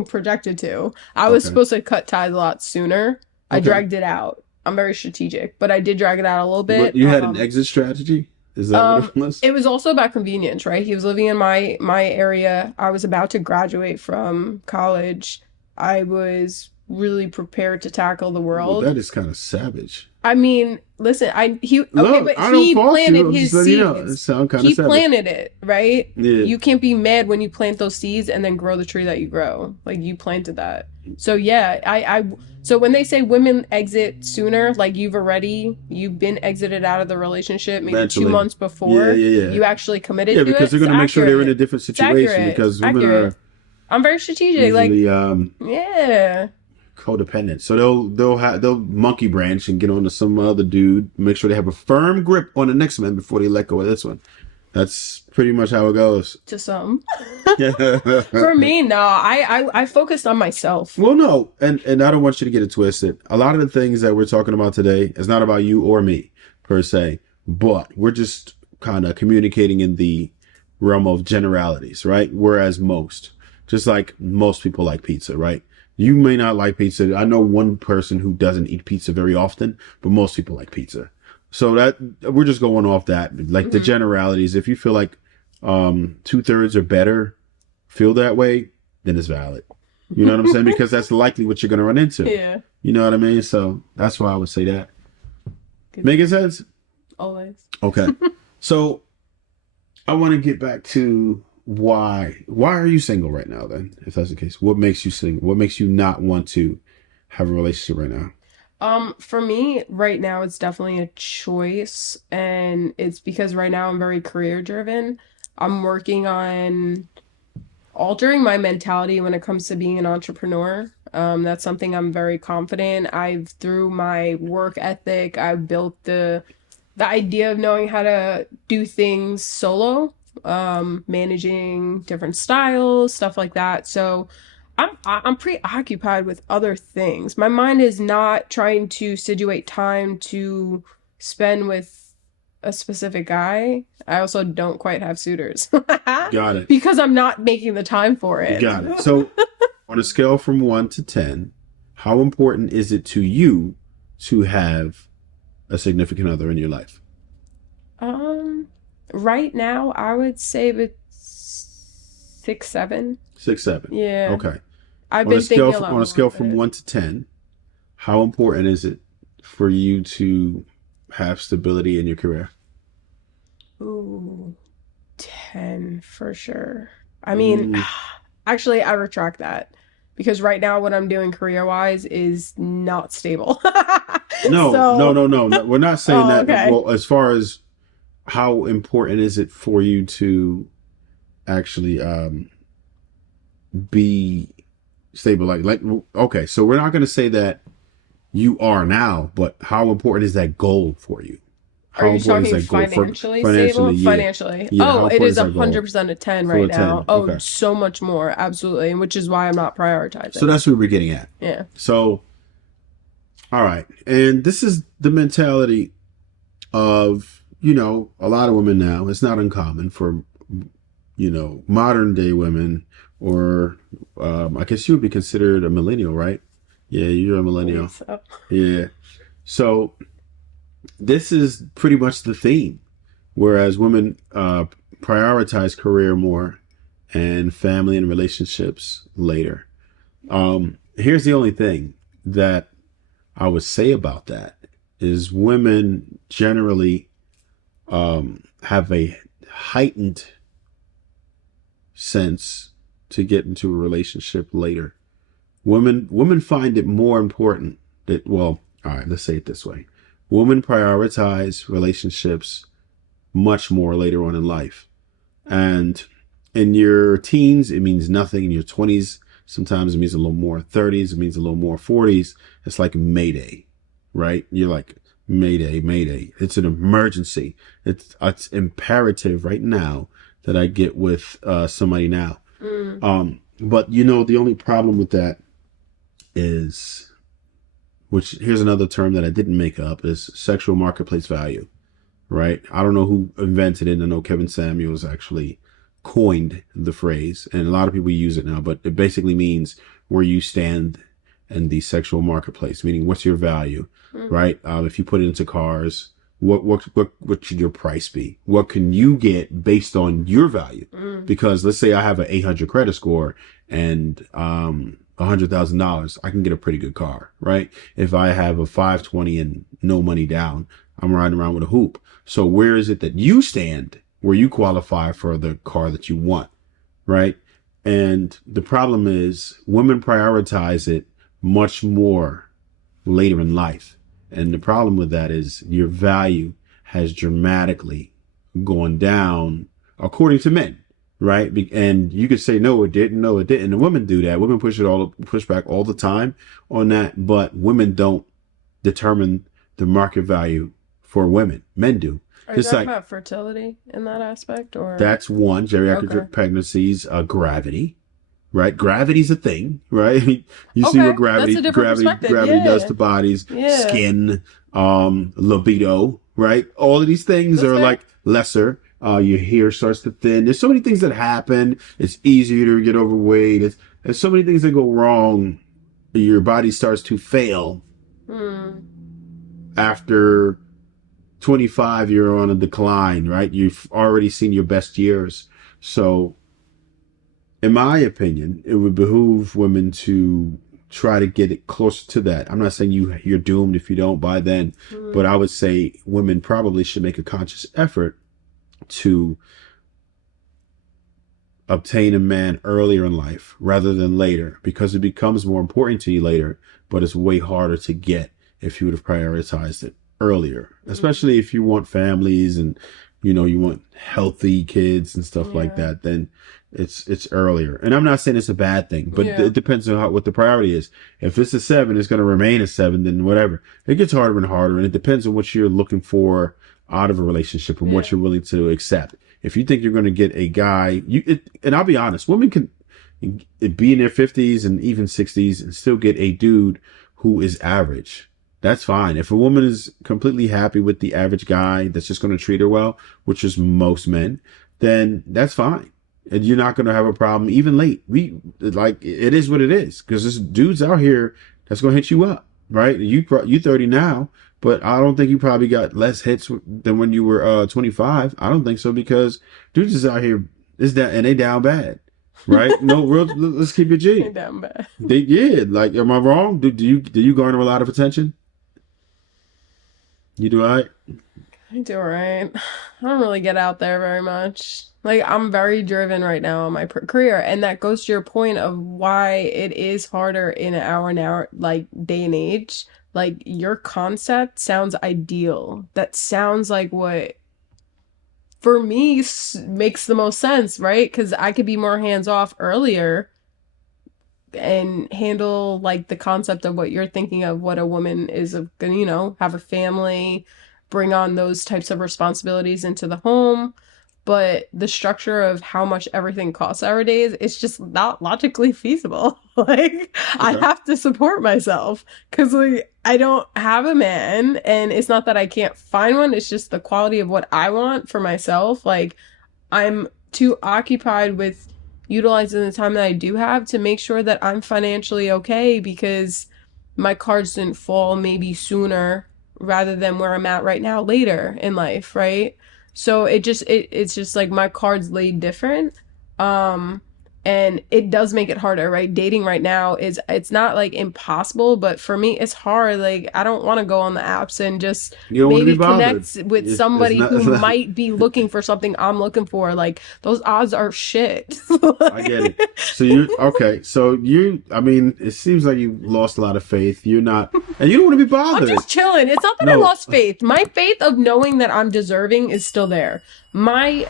projected to. I was supposed to cut ties a lot sooner. I dragged it out. I'm very strategic, but I did drag it out a little bit. But you had an exit strategy? Is that what it was? It was also about convenience, right? He was living in my area. I was about to graduate from college. I was really prepared to tackle the world. Well, that is kind of savage. I mean, listen, he planted his seeds. He planted it, right? Yeah. You can't be mad when you plant those seeds and then grow the tree that you grow. Like, you planted that. So yeah, so when they say women exit sooner, like you've been exited out of the relationship maybe Eventually. 2 months before you actually committed to it. Yeah, because they're going to make sure they're in a different situation because women are. I'm very strategic. Usually, yeah. Codependent, so they'll monkey branch and get on to some other dude, make sure they have a firm grip on the next man before they let go of this one. That's pretty much how it goes. To some. For me, no, I focused on myself. Well, no, and I don't want you to get it twisted. A lot of the things that we're talking about today is not about you or me per se, but we're just kind of communicating in the realm of generalities, right? Whereas just like most people like pizza, right? You may not like pizza. I know one person who doesn't eat pizza very often, but most people like pizza. So that we're just going off that, like the generalities. If you feel like 2/3 or better feel that way, then it's valid. You know what I'm saying? Because that's likely what you're going to run into. Yeah. You know what I mean? So that's why I would say that. Making sense? Always. Okay. So I want to get back to why are you single right now then, if that's the case? What makes you single? What makes you not want to have a relationship right now? For me right now, it's definitely a choice, and it's because right now I'm very career driven. I'm working on altering my mentality when it comes to being an entrepreneur. That's something I'm very confident. Through my work ethic, I've built the idea of knowing how to do things solo, managing different styles, stuff like that. So I'm preoccupied with other things. My mind is not trying to situate time to spend with a specific guy. I also don't quite have suitors. Got it. Because I'm not making the time for it. Got it. So on a scale from 1 to 10, how important is it to you to have a significant other in your life? Right now, I would say it's 6, 7. 6, 7. Yeah. Okay. I've been thinking a lot on a scale from it. 1 to 10, how important is it for you to have stability in your career? Ooh, 10 for sure. I mean, actually, I retract that. Because right now, what I'm doing career-wise is not stable. No. We're not saying that. Okay. Well, as far as how important is it for you to actually be stable? Like, okay, so we're not going to say that you are now, but how important is that goal for you? How Are you talking financially stable? Yeah. Financially. Yeah, It is 100% a 10 right now. 10. Okay. So much more. Absolutely. And which is why I'm not prioritizing. So that's what we're getting at. Yeah. So, all right. And this is the mentality of a lot of women now, it's not uncommon for, modern day women, or I guess you would be considered a millennial, right? Yeah, you're a I believe millennial. so. Yeah. So this is pretty much the theme. Whereas women prioritize career more and family and relationships later. Here's the only thing that I would say about that is women generally have a heightened sense to get into a relationship later. Women find it more important that, well, all right, let's say it this way. Women prioritize relationships much more later on in life. And in your teens, it means nothing. In your 20s, sometimes it means a little more. 30s, it means a little more. 40s, it's like Mayday, right? You're like, Mayday, Mayday. It's an emergency. It's imperative right now that I get with somebody now. Mm. But the only problem with that is, which here's another term that I didn't make up, is sexual marketplace value, right? I don't know who invented it. I know Kevin Samuels actually coined the phrase, and a lot of people use it now, but it basically means where you stand in the sexual marketplace, meaning what's your value, Mm. right? If you put it into cars, what should your price be? What can you get based on your value? Mm. Because let's say I have an 800 credit score and $100,000, I can get a pretty good car, right? If I have a 520 and no money down, I'm riding around with a hoop. So where is it that you stand where you qualify for the car that you want, right? And the problem is women prioritize it much more later in life. And the problem with that is your value has dramatically gone down according to men, right? And you could say, no, it didn't. No, it didn't. And women do that. Women push back all the time on that, but women don't determine the market value for women. Men do. Are you Just talking like about fertility in that aspect, or that's one, okay? geriatric pregnancies, gravity, right? Gravity's a thing, right? You see Okay, what that's gravity, a different gravity, perspective. gravity does Yeah, to bodies, yeah, skin, libido, right? All of these things that's are fair. like lesser. Your hair starts to thin. There's so many things that happen. It's easier to get overweight. There's so many things that go wrong. Your body starts to fail Hmm. after 25. You're on a decline, right? You've already seen your best years. So in my opinion, it would behoove women to try to get it closer to that. I'm not saying you're doomed if you don't by then, Hmm. but I would say women probably should make a conscious effort to obtain a man earlier in life rather than later, because it becomes more important to you later, but it's way harder to get if you would have prioritized it earlier, Hmm. especially if you want families and you want healthy kids and stuff like Yeah, that. Then it's earlier. And I'm not saying it's a bad thing, but yeah, it depends on what the priority is. If it's a 7, it's going to remain a 7, then whatever. It gets harder and harder, and it depends on what you're looking for out of a relationship and what yeah. you're willing to accept. If you think you're going to get a guy, and I'll be honest, women can be in their 50s and even 60s and still get a dude who is average. That's fine. If a woman is completely happy with the average guy that's just going to treat her well, which is most men, then that's fine. And you're not going to have a problem even late. Like, it is what it is, because there's dudes out here that's going to hit you up, right? You 30 now, but I don't think you probably got less hits than when you were 25. I don't think so, because dudes is out here is that, and they down bad, right? No, real. Let's keep it G. Ain't that bad. They did. Like, am I wrong? Do you garner a lot of attention? You do, all right? I do alright. I don't really get out there very much. Like, I'm very driven right now on my career, and that goes to your point of why it is harder in our now, like, day and age. Like, your concept sounds ideal. That sounds like what, for me, makes the most sense, right? Because I could be more hands off earlier and handle, like, the concept of what you're thinking of what a woman is of, have a family, bring on those types of responsibilities into the home, but the structure of how much everything costs nowadays, it's just not logically feasible. Like, I Okay. have to support myself because, like, I don't have a man, and it's not that I can't find one, it's just the quality of what I want for myself. Like, I'm too occupied with utilizing the time that I do have to make sure that I'm financially okay because my cards didn't fall maybe sooner rather than where I'm at right now later in life, right? So it's just like my cards laid different. Um and it does make it harder, right? Dating right now is it's not like impossible, but for me it's hard. Like I don't want to go on the apps and just You don't want to be maybe bothered. connect with It's somebody not. who might be looking for something I'm looking for. Like those odds are shit. I get it. So you okay? So you, I mean, it seems like you lost a lot of faith. You're not, and you don't want to be I'm bothered. just chilling. It's not that I No, lost faith. My faith of knowing that I'm deserving is still there. My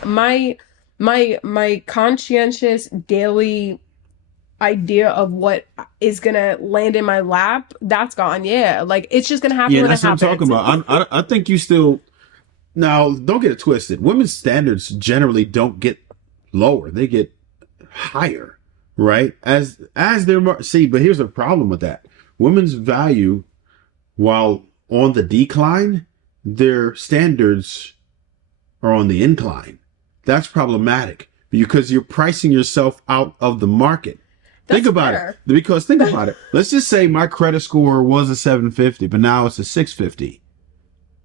conscientious daily idea of what is gonna land in my lap, that's gone. Yeah. Like it's just gonna happen yeah, when it that's what I'm happens. talking about. I think you still now. Don't get it twisted. Women's standards generally don't get lower; they get higher, right? As they're see, but here's the problem with that: women's value, while on the decline, their standards are on the incline. That's problematic because you're pricing yourself out of the market. Think That's about it. fair. Because think about it. Let's just say my credit score was a 750, but now it's a 650,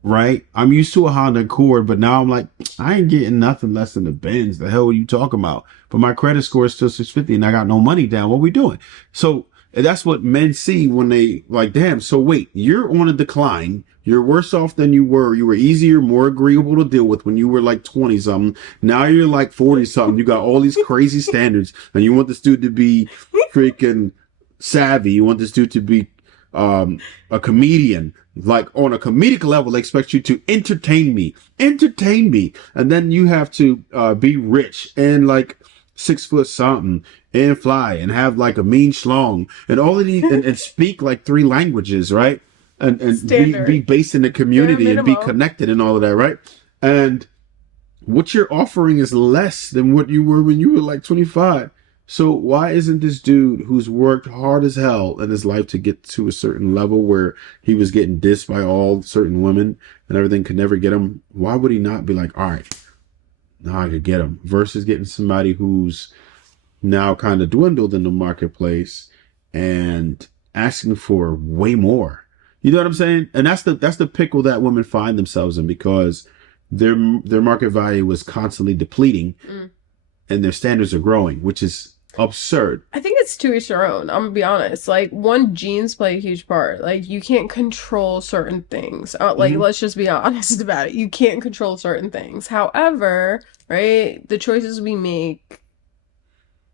right? I'm used to a Honda Accord, but now I'm like, I ain't getting nothing less than the Benz. The hell are you talking about? But my credit score is still 650 and I got no money down. What we doing? So that's what men see when they like, damn, so wait, you're on a decline. You're worse off than you were. You were easier, more agreeable to deal with when you were like 20 something. Now you're like 40 something. You got all these crazy standards and you want this dude to be freaking savvy. You want this dude to be a comedian. Like on a comedic level, they expect you to entertain me. And then you have to be rich and like 6 foot something and fly and have like a mean schlong and all of these and speak like 3 languages, right? And be Standard. based in the Bare community and be minimum. connected and all of that, right? And what you're offering is less than what you were when you were like 25. So why isn't this dude who's worked hard as hell in his life to get to a certain level where he was getting dissed by all certain women and everything could never get him? Why would he not be like, all right, now I could get him versus getting somebody who's now kind of dwindled in the marketplace and asking for way more. You know what I'm saying? And that's the pickle that women find themselves in because their market value was constantly depleting and their standards are growing, which is absurd. I think it's to each their own. I'm gonna be honest. Like, one, genes play a huge part. Like, you can't control certain things. Like, Mm-hmm. let's just be honest about it. You can't control certain things. However, right, the choices we make,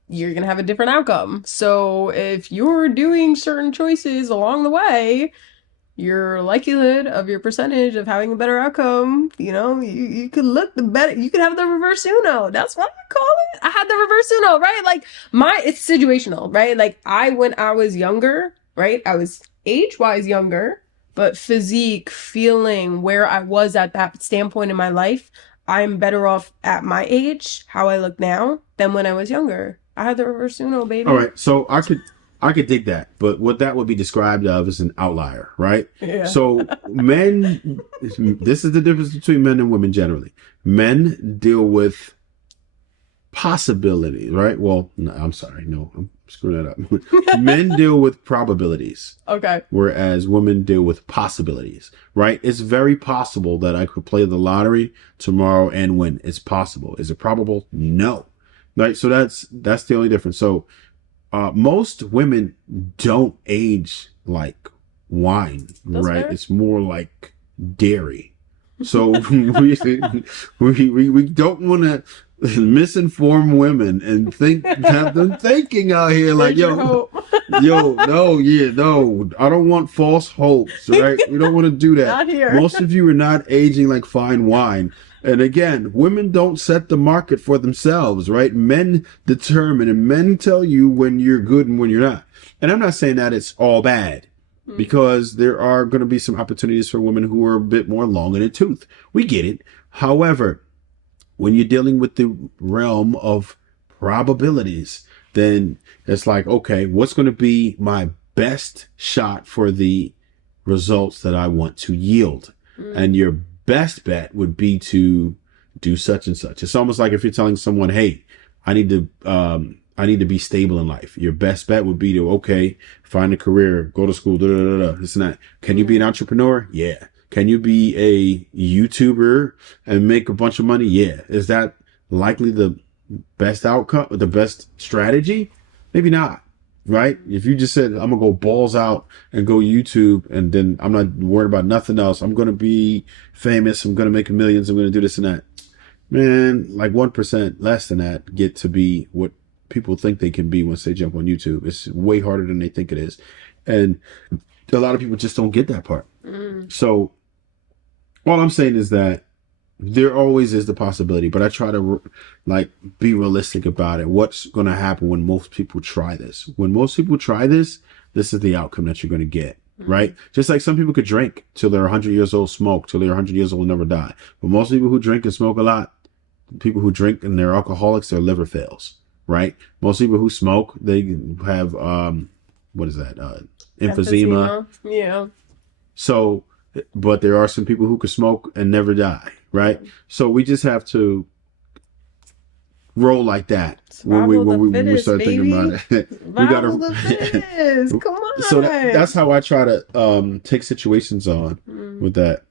you're gonna have a different outcome. So if you're doing certain choices along the way, your likelihood of your percentage of having a better outcome, you could look the better. You could have the reverse Uno. That's what I call it. I had the reverse Uno, right? Like it's situational, right? Like when I was younger, right? I was age-wise younger, but physique, feeling where I was at that standpoint in my life, I'm better off at my age, how I look now, than when I was younger. I had the reverse Uno, All baby. right, so I could dig that, but what that would be described of as an outlier, right? Yeah. So men, this is the difference between men and women generally. Men deal with possibilities, right? Well, no, I'm sorry, no, I'm screwing that up. Men deal with probabilities, Okay. whereas women deal with possibilities, right? It's very possible that I could play the lottery tomorrow and win. It's possible. Is it probable? No. Right. So that's the only difference. So most women don't age like wine, That's right? fair. It's more like dairy. So we don't want to misinform women and have them thinking out here like, Major yo, hope. no, yeah, no, I don't want false hopes, right? We don't want to do that. Not here. Most of you are not aging like fine wine. And again, women don't set the market for themselves, right? Men determine and men tell you when you're good and when you're not. And I'm not saying that it's all bad because there are going to be some opportunities for women who are a bit more long in the tooth. We get it. However, when you're dealing with the realm of probabilities, then it's like, okay, what's going to be my best shot for the results that I want to yield? And Mm. your best bet would be to do such and such. It's almost like if you're telling someone, hey, I need to be stable in life. Your best bet would be to, okay, find a career, go to school, this and that. Can you be an Yeah. entrepreneur? Yeah. Can you be a YouTuber and make a bunch of money? Yeah. Is that likely the best outcome, the best strategy? Maybe not, right? If you just said, I'm gonna go balls out and go YouTube, and then I'm not worried about nothing else. I'm gonna be famous. I'm gonna make millions. I'm gonna do this and that. Man, like 1% less than that get to be what people think they can be once they jump on YouTube. It's way harder than they think it is. And a lot of people just don't get that part. Mm. So all I'm saying is that there always is the possibility, but I try to like be realistic about it. What's going to happen when most people try this? When most people try this, this is the outcome that you're going to get, right? Just like some people could drink till they're 100 years old, smoke till they're 100 years old, never die. But most people who drink and smoke a lot, people who drink and they're alcoholics, their liver fails, right? Most people who smoke, they have what is that? Emphysema. Emphysema. Yeah. So, but there are some people who can smoke and never die, right? So we just have to roll like that when we Survival of the when we fittest, start thinking baby. about it. We Survival of the gotta. fittest. Come So on. that's how I try to take situations on Mm. with that.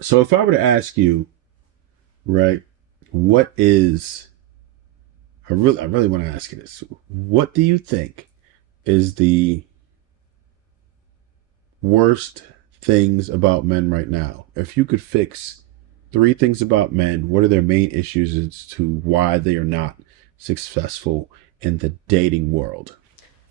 So if I were to ask you, right, what is I really want to ask you this. What do you think is the worst things about men right now? If you could fix three things about men, what are their main issues as to why they are not successful in the dating world?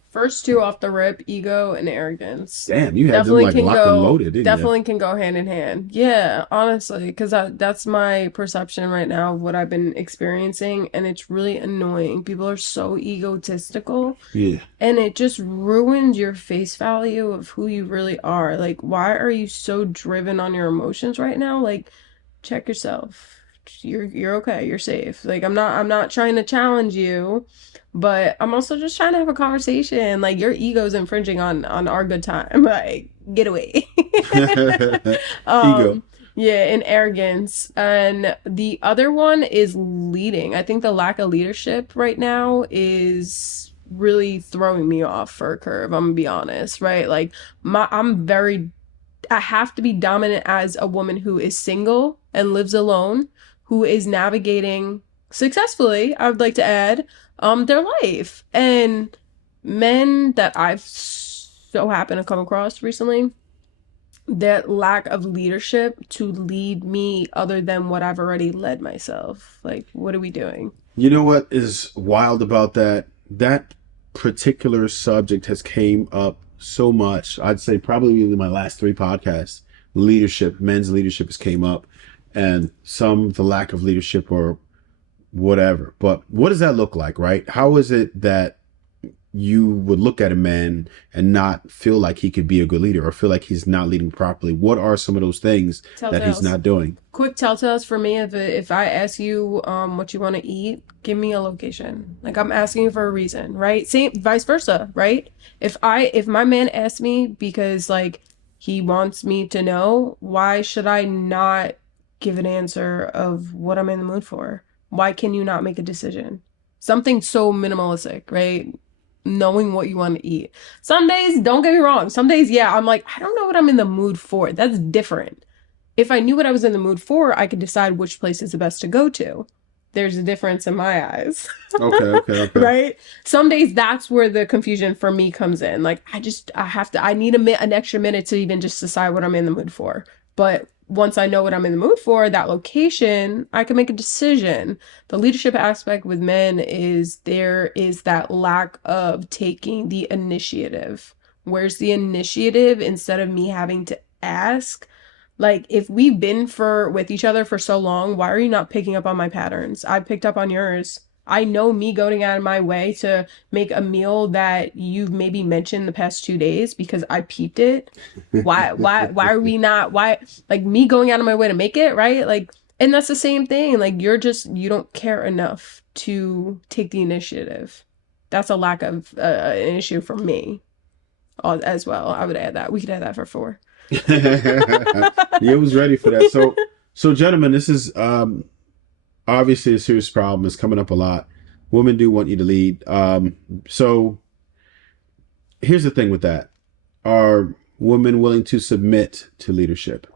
First two off the rip, ego and arrogance. Damn, you had them Definitely like can locked and go, loaded, didn't you? definitely can go hand in hand. Yeah, honestly, because that's my perception right now of what I've been experiencing, and it's really annoying. People are so egotistical, Yeah. and it just ruins your face value of who you really are. Like, why are you so driven on your emotions right now? Like, check yourself. You're okay. You're safe. Like, I'm not trying to challenge you, but I'm also just trying to have a conversation. Like, your ego's infringing on our good time. Like, get away. Ego. um yeah, and arrogance. And the other one is leading. I think the lack of leadership right now is really throwing me off for a curve. I'm gonna be honest, right? Like, I have to be dominant as a woman who is single and lives alone, who is navigating successfully, I would like to add, their life. And men that I've so happened to come across recently, that lack of leadership to lead me other than what I've already led myself. Like, what are we doing? You know what is wild about that? That particular subject has came up so much. I'd say probably in my last three podcasts, leadership, men's leadership has came up, and some the lack of leadership or whatever. But what does that look like, right? How is it that you would look at a man and not feel like he could be a good leader or feel like he's not leading properly? What are some of those things that he's Telltales. not doing? Quick telltales for me, if I ask you what you want to eat, give me a location. Like, I'm asking you for a reason, right? Same vice versa, right? If my man asks me because like he wants me to know, why should I not give an answer of what I'm in the mood for? Why can you not make a decision? Something so minimalistic, right? Knowing what you want to eat. Some days, don't get me wrong, some days, yeah, I'm like, I don't know what I'm in the mood for. That's different. If I knew what I was in the mood for, I could decide which place is the best to go to. There's a difference in my eyes. Okay, okay, okay. Right? Some days that's where the confusion for me comes in. Like, I need an extra minute to even just decide what I'm in the mood for. But once I know what I'm in the mood for, that location, I can make a decision. The leadership aspect with men is there is that lack of taking the initiative. Where's the initiative instead of me having to ask? Like, if we've been with each other for so long, why are you not picking up on my patterns? I picked up on yours. I know me going out of my way to make a meal that you've maybe mentioned the past 2 days because I peeped it. Why are we not, why, like me going out of my way to make it, right? Like, And that's the same thing. Like you don't care enough to take the initiative. That's a lack of an issue for me as well. I would add that. We could add that for four. You was ready for that. So gentlemen, this is obviously a serious problem. It's coming up a lot. Women do want you to lead. So here's the thing with that. Are women willing to submit to leadership?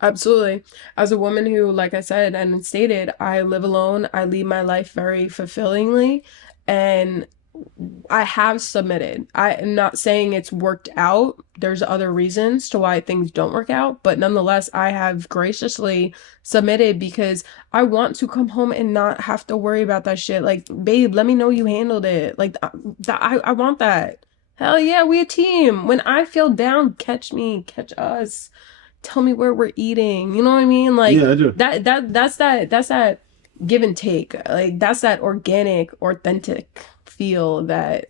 Absolutely. As a woman who, like I said and stated, I live alone, I lead my life very fulfillingly, and I have submitted. I am not saying it's worked out. There's other reasons to why things don't work out, but nonetheless, I have graciously submitted because I want to come home and not have to worry about that shit. Like, babe, let me know you handled it. Like, I want that. Hell yeah, we a team. When I feel down, catch me, catch us. Tell me where we're eating. You know what I mean? Like Yeah, I do. that's that give and take. Like that's that organic, authentic feel that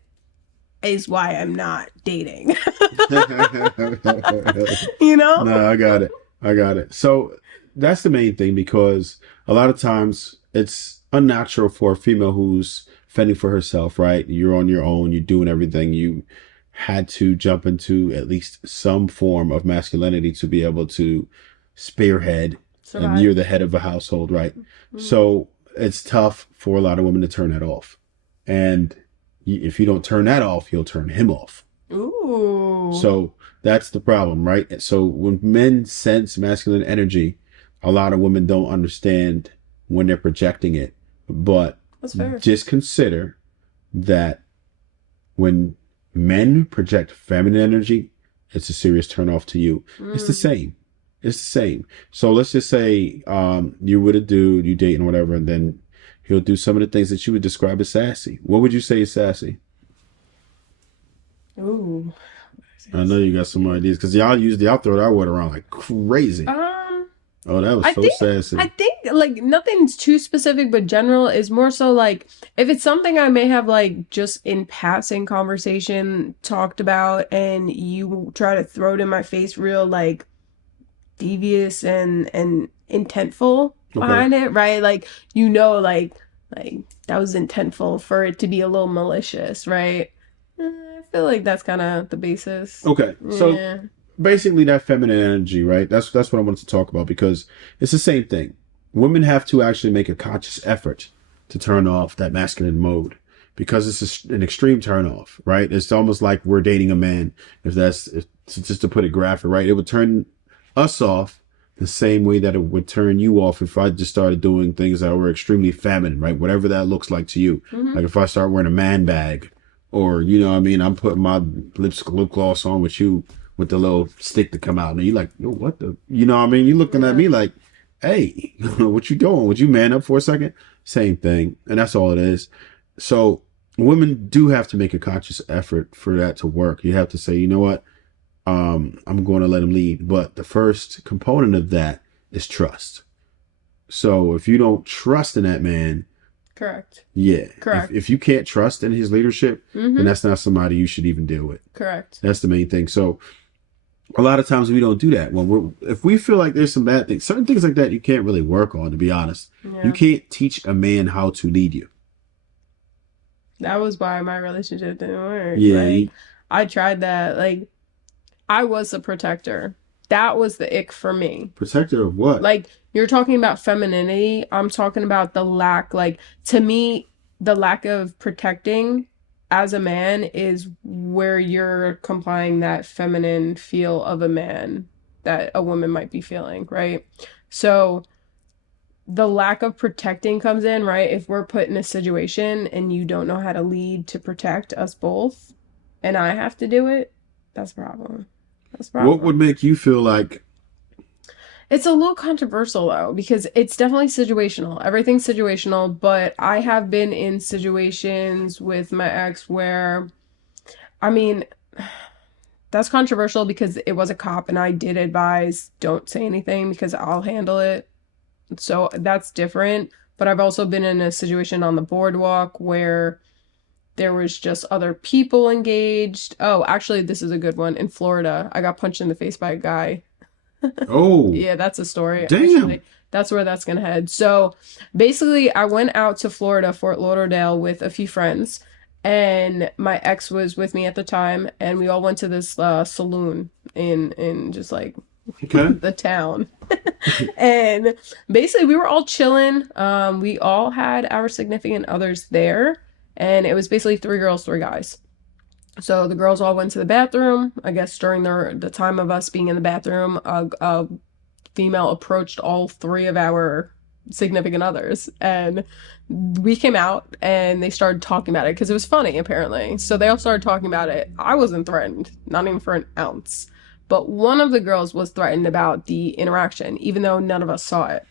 is why I'm not dating. You know? No, I got it. I got it. So that's the main thing because a lot of times it's unnatural for a female who's fending for herself, right? You're on your own, you're doing everything. You had to jump into at least some form of masculinity to be able to spearhead, and Survive. you're the head of a household, right? Mm. So it's tough for a lot of women to turn that off. And if you don't turn that off, you'll turn him off. Ooh. So that's the problem, right? So when men sense masculine energy, a lot of women don't understand when they're projecting it. But That's fair. just consider that when men project feminine energy, it's a serious turnoff to you. It's the Mm. same. It's the same. So let's just say you with a dude, you dating whatever, and then he'll do some of the things that you would describe as sassy. What would you say is sassy? Ooh. I know you got some ideas because y'all throw that word around like crazy. Um Oh, that was I so think I sassy. think like nothing's too specific, but general is more so like if it's something I may have like just in passing conversation talked about and you try to throw it in my face real like devious and intentful Okay. behind it, right? Like you know like that was intentful for it to be a little malicious, right? I feel like that's kind of the basis. Okay. So Yeah. basically that feminine energy, right? That's what I wanted to talk about because it's the same thing. Women have to actually make a conscious effort to turn off that masculine mode because it's an extreme turn off, right? It's almost like we're dating a man. If just to put it graphic, right? It would turn us off the same way that it would turn you off if I just started doing things that were extremely feminine, right? Whatever that looks like to you. Mm-hmm. Like if I start wearing a man bag or, you know what I mean? I'm putting my lip gloss on with you with the little stick to come out. And you're like, yo, what the? You know what I mean? You looking at Yeah. me like, hey, what you doing? Would you man up for a second? Same thing. And that's all it is. So women do have to make a conscious effort for that to work. You have to say, you know what? I'm going to let him lead. But the first component of that is trust. So if you don't trust in that man, Correct. yeah, Correct. if you can't trust in his leadership, then Mm-hmm. that's not somebody you should even deal with. Correct. That's the main thing. So a lot of times we don't do that. If we feel like there's some bad things, certain things like that, you can't really work on. To be honest, you Yeah. can't teach a man how to lead you. That was why my relationship didn't work. Yeah, Like, I tried that. Like, I was a protector. That was the ick for me. protector of what? Like, you're talking about femininity. I'm talking about the lack. Like, to me, the lack of protecting as a man is where you're complying that feminine feel of a man that a woman might be feeling, right? So, the lack of protecting comes in, right? If we're put in a situation and you don't know how to lead to protect us both, and I have to do it, that's a problem. That's a What would problem. make you feel like It's a little controversial though, because it's definitely situational. Everything's situational, but I have been in situations with my ex where, I mean, that's controversial because it was a cop and I did advise don't say anything because I'll handle it. So that's different. But I've also been in a situation on the boardwalk where there was just other people engaged. Oh, actually, this is a good one. In Florida, I got punched in the face by a guy. Oh, Yeah, that's a story, damn. actually. That's where that's gonna head. So basically, I went out to Florida, Fort Lauderdale, with a few friends, and my ex was with me at the time, and we all went to this saloon in just like Okay. the town. And basically, we were all chilling. We all had our significant others there, and it was basically three girls, three guys. So the girls all went to the bathroom. I guess during the time of us being in the bathroom, a female approached all three of our significant others, and we came out and they started talking about it because it was funny, apparently. So they all started talking about it. I wasn't threatened, not even for an ounce. But one of the girls was threatened about the interaction, even though none of us saw it.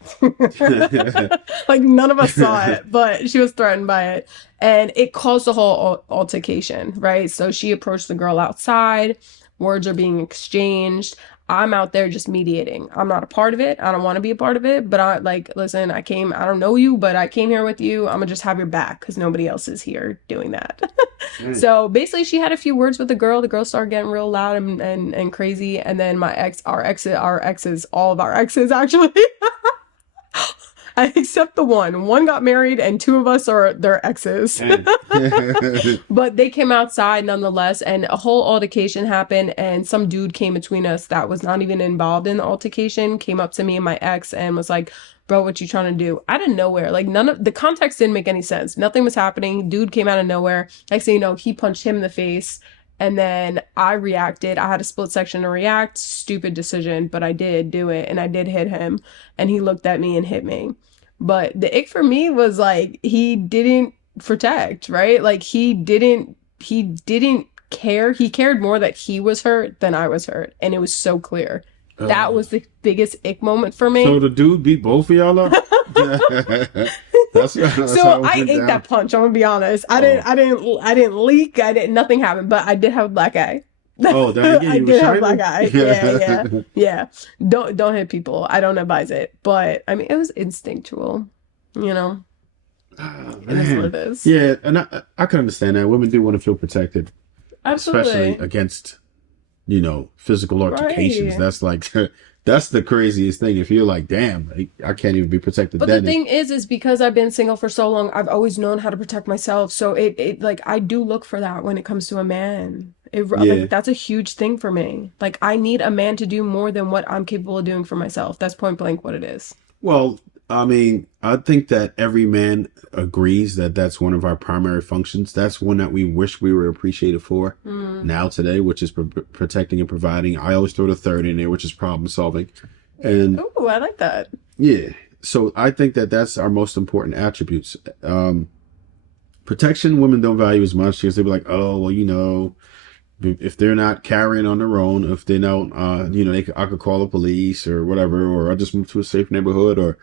Like, none of us saw it, but she was threatened by it. And it caused a whole altercation, right? So she approached the girl outside. Words are being exchanged. I'm out there just mediating. I'm not a part of it. I don't want to be a part of it. But I like, listen, I don't know you, but I came here with you. I'm gonna just have your back because nobody else is here doing that. Mm. So basically, she had a few words with the girl. The girl started getting real loud and crazy. And then our exes, all of our exes actually, except the one. One got married, and two of us are their exes. Mm. But they came outside nonetheless, and a whole altercation happened. And some dude came between us that was not even involved in the altercation, came up to me and my ex and was like, "Bro, what you trying to do?" Out of nowhere, like none of the context didn't make any sense. Nothing was happening. Dude came out of nowhere. Next thing you know, he punched him in the face. And then I reacted. I had a split section to react. Stupid decision, but I did do it, and I did hit him. And he looked at me and hit me. But the ick for me was like he didn't protect, right? Like he didn't care. He cared more that he was hurt than I was hurt, and it was so clear. That was the biggest ick moment for So me. the dude beat both of y'all up? That's So how it I went ate down. that punch. I'm gonna be honest. I didn't. Oh. I didn't. I didn't leak. I didn't. Nothing happened. But I did have a black eye. Oh, dang yeah, I you were did have a black shining? eye. Yeah, yeah, yeah. Don't hit people. I don't advise it. But I mean, it was instinctual. You know, Oh, it is what man. it is. Yeah, and I can understand that. Women do want to feel protected, especially Absolutely. against, physical altercations. Right. That's like that's the craziest thing. If you're like, damn, I can't even be protected But the then. thing is because I've been single for so long, I've always known how to protect myself. So it like I do look for that when it comes to a man. Yeah. Like that's a huge thing for me. Like I need a man to do more than what I'm capable of doing for myself. That's point blank what it is. Well, I mean, I think that every man agrees that that's one of our primary functions. That's one that we wish we were appreciated for Mm. now today, which is protecting and providing. I always throw the third in there, which is problem solving. And Oh, I like that. yeah, so I think that that's our most important attributes. Protection, women don't value as much because they be like, oh, well, if they're not carrying on their own, if they don't, I could call the police or whatever, or I just move to a safe neighborhood or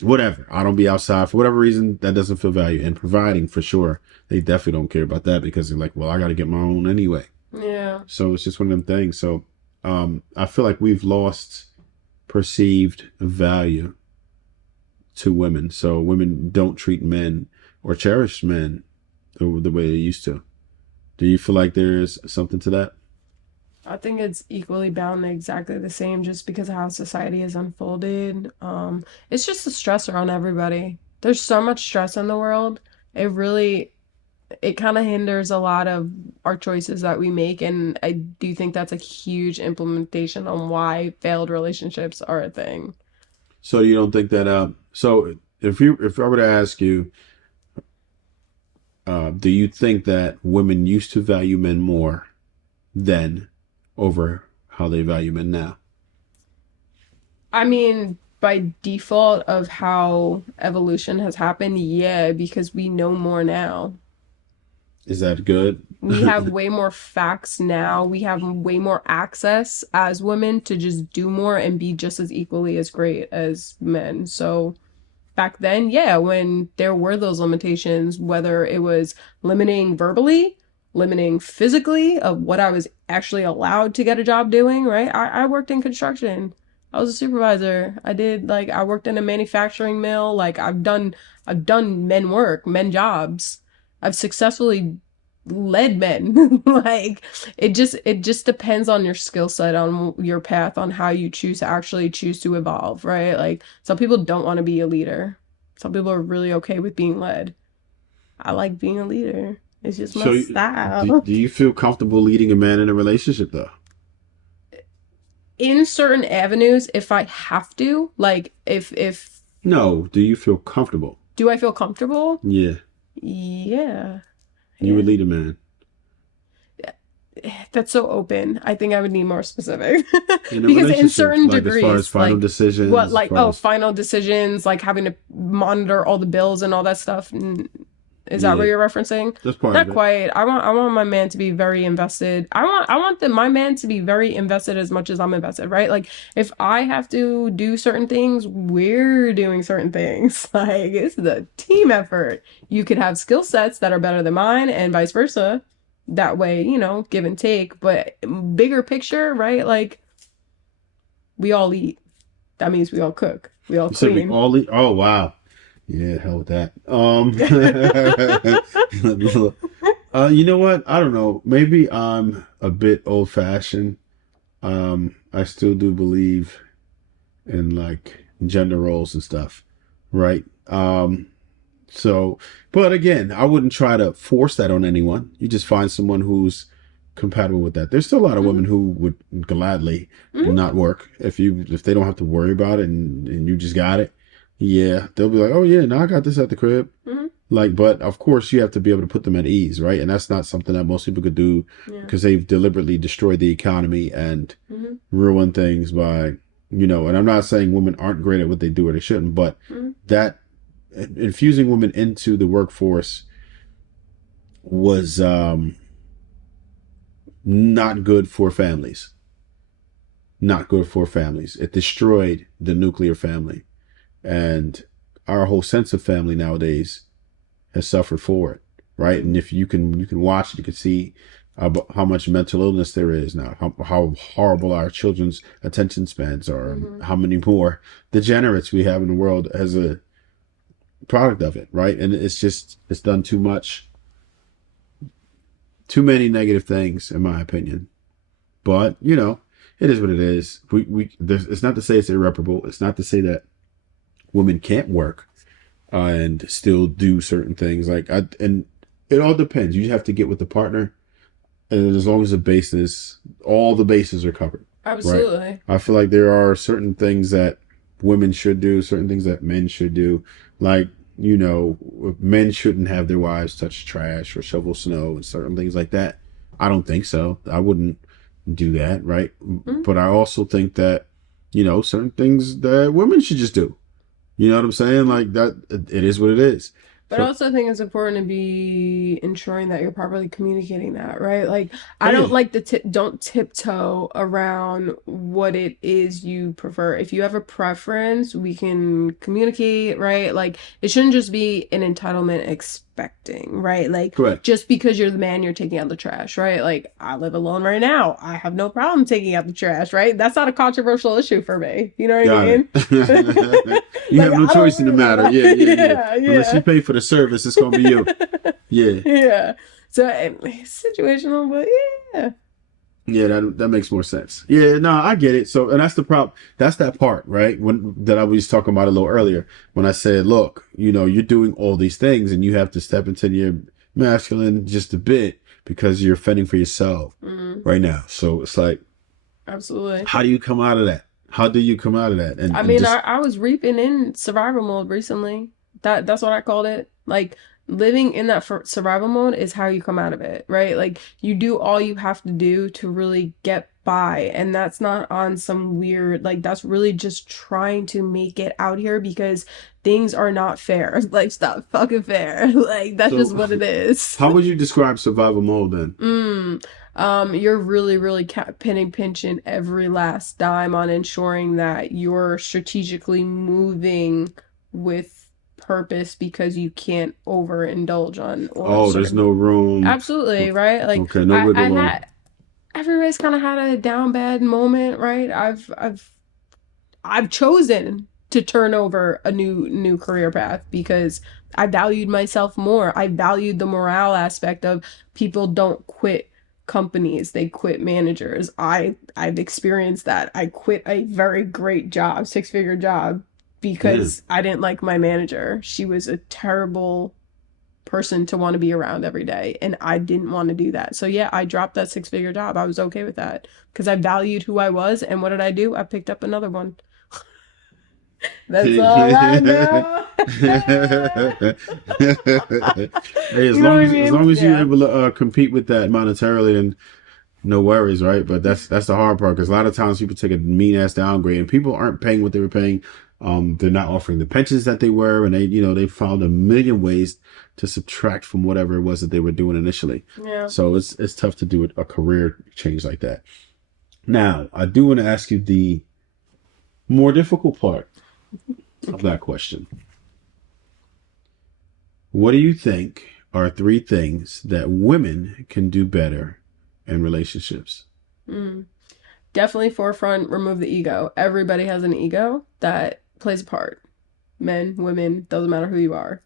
whatever. I don't be outside for whatever reason. That doesn't feel value. And providing for sure, they definitely don't care about that because they're like, well, I got to get my own anyway. Yeah. So it's just one of them things. So I feel like we've lost perceived value to women. So women don't treat men or cherish men the way they used to. Do you feel like there's something to that? I think it's equally bound to exactly the same just because of how society has unfolded. It's just a stressor on everybody. There's so much stress in the world. It really it kind of hinders a lot of our choices that we make, and I do think that's a huge implementation on why failed relationships are a thing. So you don't think that so if I were to ask you, do you think that women used to value men more then over how they value men now? I mean, by default of how evolution has happened, yeah, because we know more now. Is that good? We have way more facts now. We have way more access as women to just do more and be just as equally as great as men. So back then, yeah, when there were those limitations, whether it was limiting verbally, limiting physically of what I was actually allowed to get a job doing, right? I worked in construction. I was a supervisor. I worked in a manufacturing mill. Like I've done men work, men jobs. I've successfully led men. Like it just depends on your skill set, on your path, on how you choose to evolve, right? Like some people don't want to be a leader. Some people are really okay with being led. I like being a leader. It's just my So, style. do you feel comfortable leading a man in a relationship though? In certain avenues, if I have to, like if No. Do you feel comfortable? do I feel comfortable? Yeah, Yeah. you would Yeah. lead a man That's so open. I think I would need more specific. in a Because in relationship, certain like as far as degrees, final like what, decisions, as like, far oh, as final decisions, like having to monitor all the bills and all that stuff. Is that what yeah, you're referencing? that's part Not of it. quite. I want my man to be very invested. I want my man to be very invested as much as I'm invested, right? Like if I have to do certain things, we're doing certain things. Like it's the team effort. You could have skill sets that are better than mine and vice versa. That way, give and take, but bigger picture, right? Like we all eat. That means we all cook. We all You said we clean. all eat. Oh wow, yeah, hell with that. You know what? I don't know. Maybe I'm a bit old fashioned. I still do believe in like gender roles and stuff, right? So, but again, I wouldn't try to force that on anyone. You just find someone who's compatible with that. There's still a lot of Hmm. women who would gladly Hmm. not work if they don't have to worry about it and you just got it. Yeah, they'll be like, oh yeah, no, I got this at the crib. Hmm. Like, but of course you have to be able to put them at ease, right? And that's not something that most people could do Yeah. because they've deliberately destroyed the economy and Hmm. ruin things by, and I'm not saying women aren't great at what they do or they shouldn't, but Hmm. that infusing women into the workforce was not good for families. Not good for families. It destroyed the nuclear family, and our whole sense of family nowadays has suffered for it, right? And Hmm. if you can watch it, you can see how much mental illness there is now, how horrible our children's attention spans are, and Hmm. how many more degenerates we have in the world as a product of it, right? And it's done too much, too many negative things, in my opinion. But it is what it is. It's not to say it's irreparable. It's not to say that women can't work and still do certain things. And it all depends. You have to get with the partner, and as long as all the bases are covered, right? Absolutely. I feel like there are certain things that women should do, certain things that men should do. Like, men shouldn't have their wives touch trash or shovel snow and certain things like that. I don't think so. I wouldn't do that, right? Hmm. But I also think that, certain things that women should just do. You know what I'm saying? Like that, it is what it is. But I So, also think it's important to be ensuring that you're properly communicating that, right? Like, oh I don't yeah, like the don't tiptoe around what it is you prefer. If you have a preference, we can communicate, right? Like, it shouldn't just be an entitlement expecting, right? Like, correct. just because you're the man, you're taking out the trash, right? Like, I live alone right now. I have no problem taking out the trash, right? That's not a controversial issue for me. You know what I Got mean? it. You Like, have no I don't choice in the worry matter. about Yeah, yeah, yeah. yeah, Unless you yeah. pay for the service, it's gonna be you. Yeah, Yeah. So situational, but yeah. yeah. That makes more sense. Yeah, no, I get it. So, and that's the problem. That's that part, right? When that I was talking about a little earlier when I said, look, you're doing all these things, and you have to step into your masculine just a bit because you're fending for yourself Mm, right now. So it's like, absolutely. how do you come out of that? How do you come out of that? And I and mean, I, just I was reaping in survival mode recently. That's what I called it. Like living in that survival mode is how you come out of it, right? Like you do all you have to do to really get by, and that's not on some weird like that's really just trying to make it out here because things are not fair. Like stop fucking fair. Like that's just so, what it is. how would you describe survival mode then? Mm. You're really, really pinching every last dime on ensuring that you're strategically moving with purpose because you can't overindulge on or Oh, there's certain. no room. Absolutely, right? Like Okay, no I wiggle room. had everybody's kind of had a down bad moment, right? I've chosen to turn over a new career path because I valued myself more. I valued the morale aspect of people don't quit companies, they quit managers. I've experienced that. I quit a very great job, six-figure job, Damn. because I didn't like my manager. She was a terrible person to want to be around every day, and I didn't want to do that. So yeah, I dropped that six-figure job. I was okay with that because I valued who I was, and what did I do? I picked up another one. That's all I know. Hey, You know what I as mean? long as you're Yeah. able to compete with that monetarily, then no worries, right? But that's the hard part because a lot of times people take a mean ass downgrade, and people aren't paying what they were paying. They're not offering the pensions that they were, and they found a million ways to subtract from whatever it was that they were doing initially. Yeah. So it's tough to do a career change like that. Now, I do want to ask you the more difficult part of that question. What do you think are three things that women can do better in relationships? Mm. Definitely forefront, remove the ego. Everybody has an ego that plays a part. Men, women, doesn't matter who you are.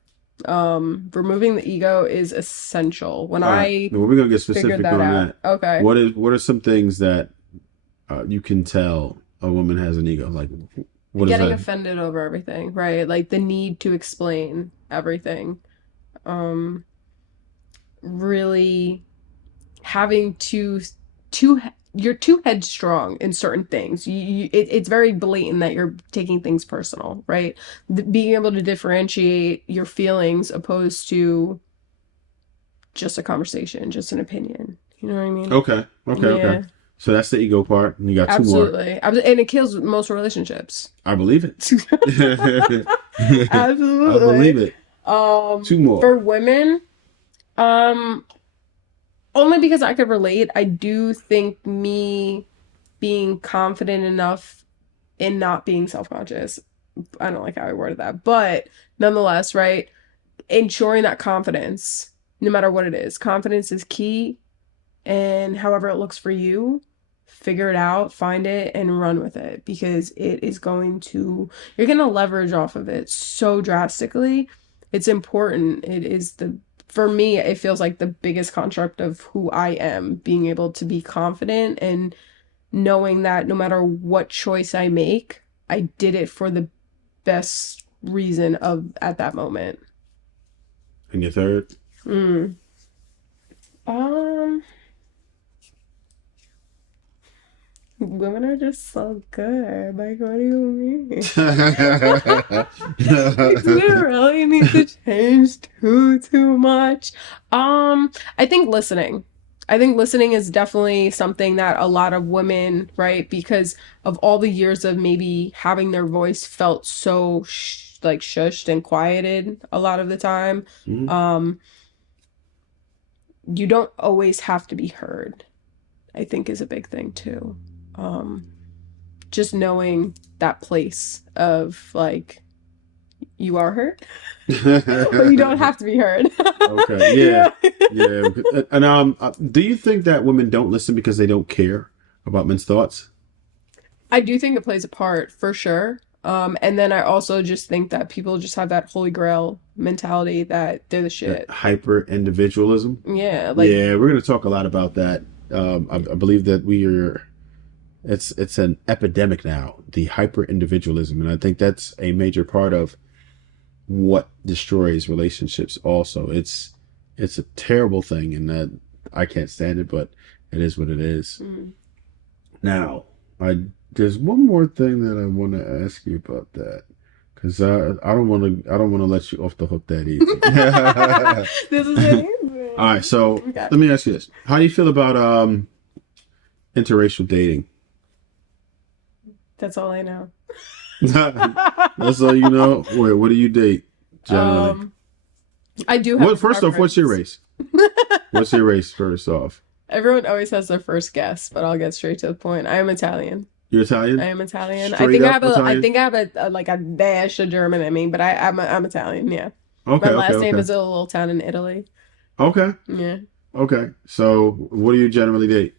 Removing the ego is essential. When All right, I well, we're gonna get figured specific that on out, that. okay. What are some things that you can tell a woman has an ego? Like, what is Getting that? offended over everything, right? Like the need to explain everything. Um, really having to you're too headstrong in certain things. It's very blatant that you're taking things personal, right? Being able to differentiate your feelings opposed to just a conversation, just an opinion. You know what I mean? Okay. Yeah, So that's the ego part. And you got two more. absolutely. And it kills most relationships. I believe it. I believe Absolutely. it. Two more. For women, um, only because I could relate. I do think me being confident enough in not being self-conscious. I don't like how I worded that, but nonetheless, right? Ensuring that confidence, no matter what it is, confidence is key. And however it looks for you, figure it out, find it, and run with it because it is you're going to leverage off of it so drastically. It's important. For me, it feels like the biggest construct of who I am, being able to be confident and knowing that no matter what choice I make, I did it for the best reason of at that moment. And your third? Mm. Um, Women are just so good. Like, what do you mean? Do you really need to change too much? I think listening. I think listening is definitely something that a lot of women, right? Because of all the years of maybe having their voice felt so like shushed and quieted a lot of the time. Mhm. Um, you don't always have to be heard, I think is a big thing too. Um, just knowing that place of like you are heard, but you don't have to be heard. Okay. Yeah. Yeah. Yeah. And do you think that women don't listen because they don't care about men's thoughts? I do think it plays a part for sure. And then I also just think that people just have that holy grail mentality that they're the That shit. hyper individualism. Yeah, like Yeah, we're going to talk a lot about that. I believe that it's an epidemic now, the hyper individualism, and I think that's a major part of what destroys relationships. Also, it's a terrible thing, and that I can't stand it, but it is what it is. mm. Now, I there's one more thing that I want to ask you about that because I don't want to let you off the hook that easy. This is amazing. All right, so Okay. let me ask you this: how do you feel about interracial dating? That's all I know. That's all you know. Wait, what do you date generally? um, I do have What a first off? What's your preference. race? What's your race first off? Everyone always has their first guess, but I'll get straight to the point. I am Italian. You're I Italian? am Italian. Straight up I Italian? think I have a like a dash of German in me, but I'm Italian. Yeah. My Okay, last name okay. is a little town in Italy. Okay, Yeah. okay. So, what do you generally date?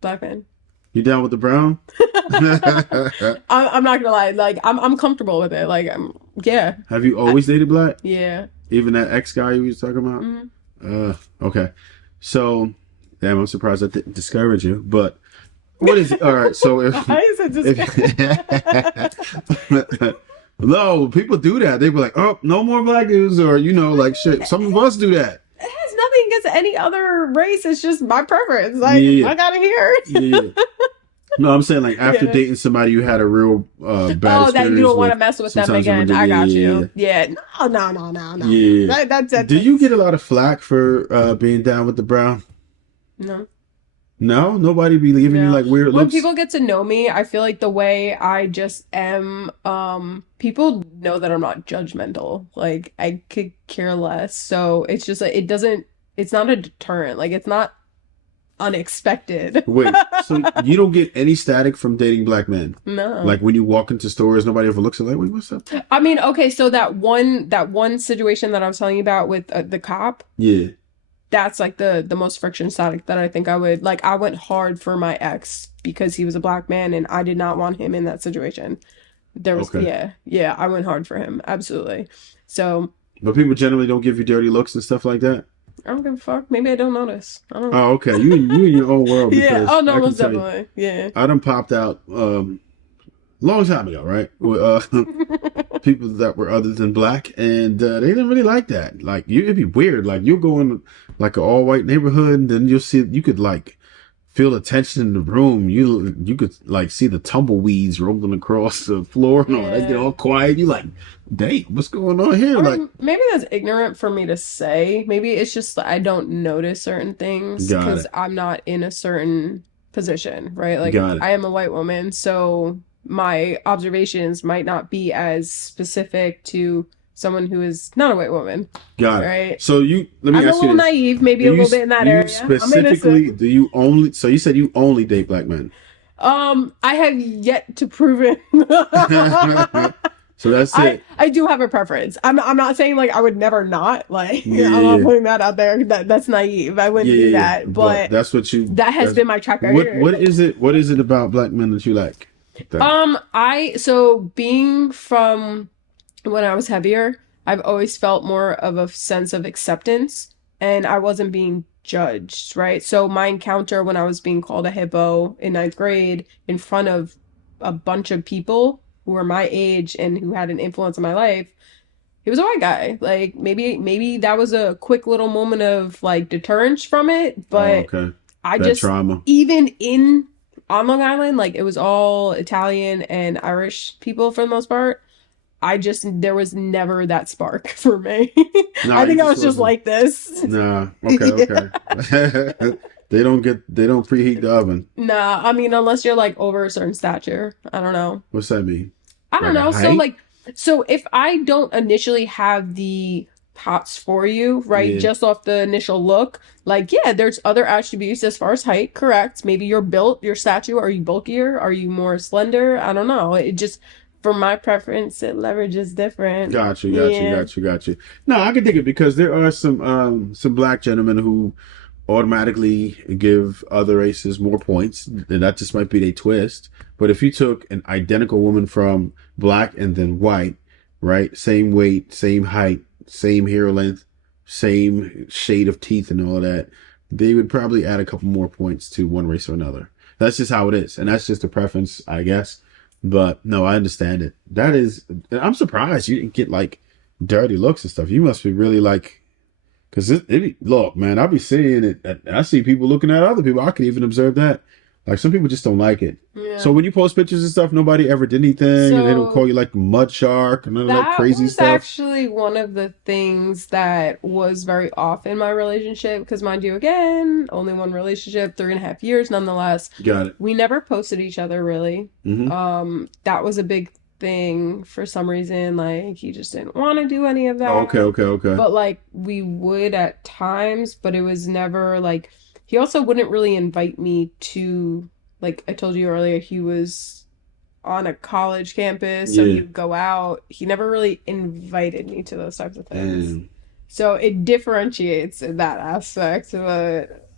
Black man. You down with the brown? I'm not gonna lie. Like I'm comfortable with it. Like yeah. Have you I, always dated black? yeah. Even that ex guy you was talking about? Mm. Okay. So, damn, I'm surprised I didn't discourage you. But what is it? All right. So Why is it just? if no, people do that. They be like, oh, no more black dudes, or like shit. Some of us do that. It has nothing against any other race. It's just my preference. Like Yeah, I gotta hear yeah. it. No, I'm saying like after Yeah. dating somebody you had a real bad Oh, that you experience don't want to with. mess with them Sometimes you again. would, I yeah, got yeah, you. Yeah. No, no, no, no, no, yeah. no. Yeah. That Do you that's get a lot of flack for being down with the brown? no. No, nobody be leaving you No. like weird When looks. people get to know me, I feel like the way I just am, people know that I'm not judgmental. Like I could care less. So it's just like it's not a deterrent. Like it's not unexpected. Wait, so you don't get any static from dating black men? No. Like when you walk into stores, nobody ever looks at like, wait, what's up? I mean, okay, so that one situation that I was telling you about with the cop, Yeah. that's like the most friction static that I think I would like. I went hard for my ex because he was a black man and I did not want him in that situation. There was Okay. yeah, I went hard for him. Absolutely. So But people generally don't give you dirty looks and stuff like that. I don't give a fuck. Maybe I don't notice. I don't know. Oh, okay. You in your own world Yeah. because Oh no, I can most tell you, definitely. Yeah. I done popped out long time ago, right? With people that were other than black, and they didn't really like that. Like it'd be weird. Like you'll go in like an all white neighborhood, and then you could like feel the tension in the room. You could like see the tumbleweeds rolling across the floor and all that. Get Yeah. all quiet. You like, dang, what's going on here? I Like, mean, maybe that's ignorant for me to say. Maybe it's just that I don't notice certain things got because it, I'm not in a certain position, right? Like got it, I am a white woman, so my observations might not be as specific to someone who is not a white woman, got it. right? So let me I'm a ask you little this: naive, maybe Do a you little bit in that do you area. I'm innocent. specifically do you only? So you said you only date black men. I have yet to prove it. So that's I it. I do have a preference. I'm not saying like I would never not like Yeah, I'm yeah, not yeah. putting that out there. That's naive. I Yeah, wouldn't do yeah, yeah. that. But But that's what you. that has That's been my track what. record. What is it? What is it about black men that you like? Then I so being from when I was heavier, I've always felt more of a sense of acceptance and I wasn't being judged, right? So my encounter when I was being called a hippo in ninth grade in front of a bunch of people who were my age and who had an influence in my life, he was a white guy. Like maybe that was a quick little moment of like deterrence from it, oh, but okay. I That just trauma. even in on Long Island, like it was all Italian and Irish people for the most part. I just there was never that spark for me. Nah, I you think I just was just wasn't. like this. Nah. Okay. Yeah. Okay. They don't preheat the oven. Nah, I mean unless you're like over a certain stature. I don't know. What's that mean? I don't Like a know. So height? like so if I don't initially have the hots for you, right? Yeah. Just off the initial look, like yeah, there's other attributes as far as height, correct. Maybe you're built, your stature, are you bulkier? Are you more slender? I don't know. It just for my preference, it leverages different. Got you. Got you. Yeah. Got you. Got you. No, I can dig it because there are some black gentlemen who automatically give other races more points. And that just might be their twist. But if you took an identical woman from black and then white, right? Same weight, same height, same hair length, same shade of teeth and all of that, they would probably add a couple more points to one race or another. That's just how it is. And that's just a preference, I guess. But no, I understand it. That is, I'm surprised you didn't get like dirty looks and stuff. You must be really like, because look, man, I'll be seeing it. And I see people looking at other people. I can even observe that. Like some people just don't like it. So Yeah. when you post pictures and stuff, nobody ever did anything, and they don't call So you like mud shark and none of that that crazy was stuff. actually one of the things that was very off in my relationship because mind you, again, only one relationship, 3.5 years nonetheless. Got it. We never posted each other really. Hmm. That was a big thing for some reason. Like he just didn't want to do any of Oh, okay, that. okay, okay. But like we would at times, but it was never like he also wouldn't really invite me to like I told you earlier, he was on a college campus, so he Yeah. would go out. He never really invited me to those types of things. And So it differentiates in that aspect, but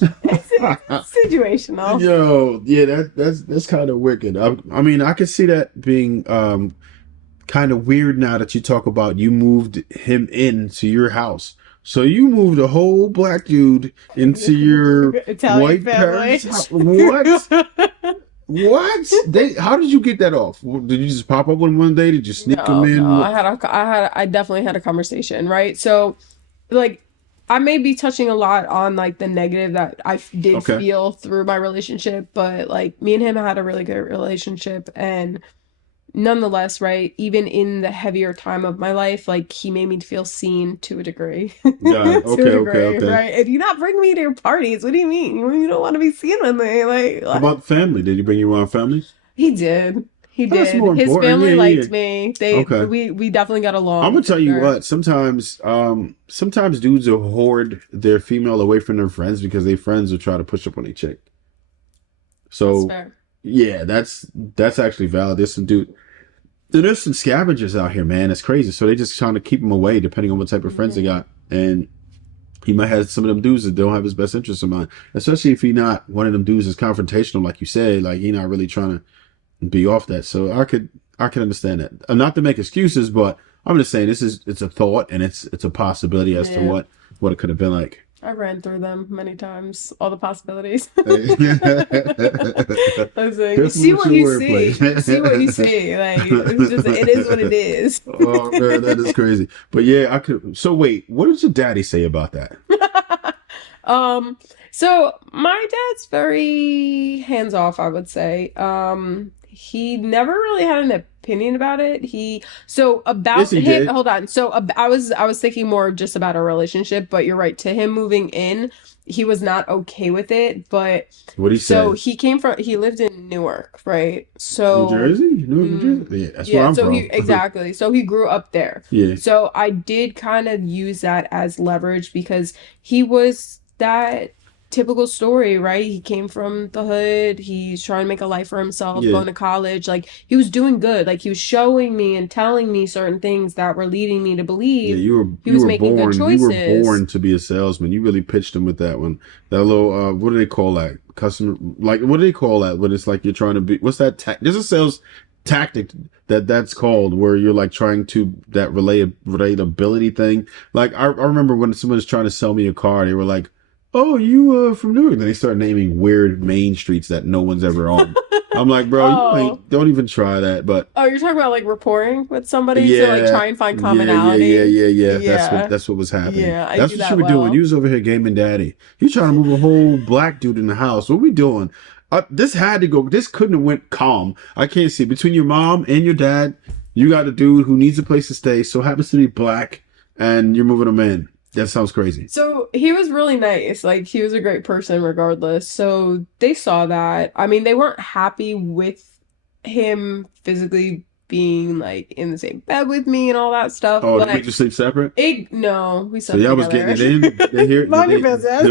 It's situational. Yo, yeah, that's kind of wicked. I mean, I can see that being kind of weird now that you talk about you moved him into your house. So you moved a whole black dude into your Italian white parents' family. house. What? What? They? How did you get that off? Did you just pop up one day? Did you sneak him No, in? I definitely had a conversation, right? So, like, I may be touching a lot on like the negative that did Okay. feel through my relationship, but like me and him had a really good relationship, and nonetheless, right, even in the heavier time of my life, like he made me feel seen to a degree. Got it. To a Okay. Okay. degree, Okay. right? If you not bring me to your parties, what do you mean? You don't want to be seen with me? Like, How what? about family? Did he bring you around family? He did. He That's did. more His important. Yeah. family Yeah. liked me. Yeah. They Okay. we definitely got I'm along gonna for tell you sure. what. Sometimes dudes will hoard their female away from their friends because their friends will try to push up on a chick. That's So fair. yeah, that's actually valid. There's some scavengers out here, man. It's crazy. So they just trying to keep them away, depending on what type of friends they Hmm. got. And he might have some of them dudes that don't have his best interests in mind. Especially if he not one of them dudes is confrontational, like you said. Like he not really trying to be off that. So I could understand that. Not to make excuses, but I'm just saying it's a thought and it's a possibility as to Yeah. what it could have been like. I ran through them many times, all the possibilities. Listen, you Careful see with what your you wordplay. see. You see what you see. Like it's just it is what it is. Oh man, that is crazy. But yeah, I could. So wait, what did your daddy say about that? Um, so my dad's very hands off, I would say. He never really had an opinion about it. So Yes, about he him, did. hold on. So I was thinking more just about a relationship, but you're right. To him moving in, he was not okay with it, but What he so say? he lived in Newark, right? New So Jersey? New Jersey? Yeah, that's where yeah, I'm so he from. exactly. So he grew up there. Yeah, So I did kind of use that as leverage because he was that typical story, right? He came from the hood. He's trying to make a life for himself, yeah, going to college. Like he was doing good. Like he was showing me and telling me certain things that were leading me to yeah. believe You were he you was were making good born you were choices. born to be a salesman. You really pitched him with that one. That little what do they call that? Customer like what do they call that when it's like you're trying to be what's that there's a sales tactic that's called where you're like trying to that relatability thing. Like I remember when someone was trying to sell me a car, they were like, "Oh, you from Newark?" Then they start naming weird main streets that no one's ever on. I'm like, bro, you Oh, ain't don't even try that. But oh, you're talking about like rapporting with somebody to like yeah, try and find yeah. commonality. Yeah. Yeah, That's what was happening. yeah, I That's do what you that were doing. You well. was over here gaming daddy. You trying to move a whole black dude in the house. What we doing? This had to go. This couldn't have went calm. I can't see between your mom and your dad. You got a dude who needs a place to stay. So happens to be black, and you're moving him in. That sounds crazy. So he was really nice. Like he was a great person regardless. So they saw that. I mean, they weren't happy with him physically being like in the same bed with me and all that stuff, Oh, they made but you sleep separate. it no, we So slept y'all was getting together. it in. Did they hear? Did Mind your they? business.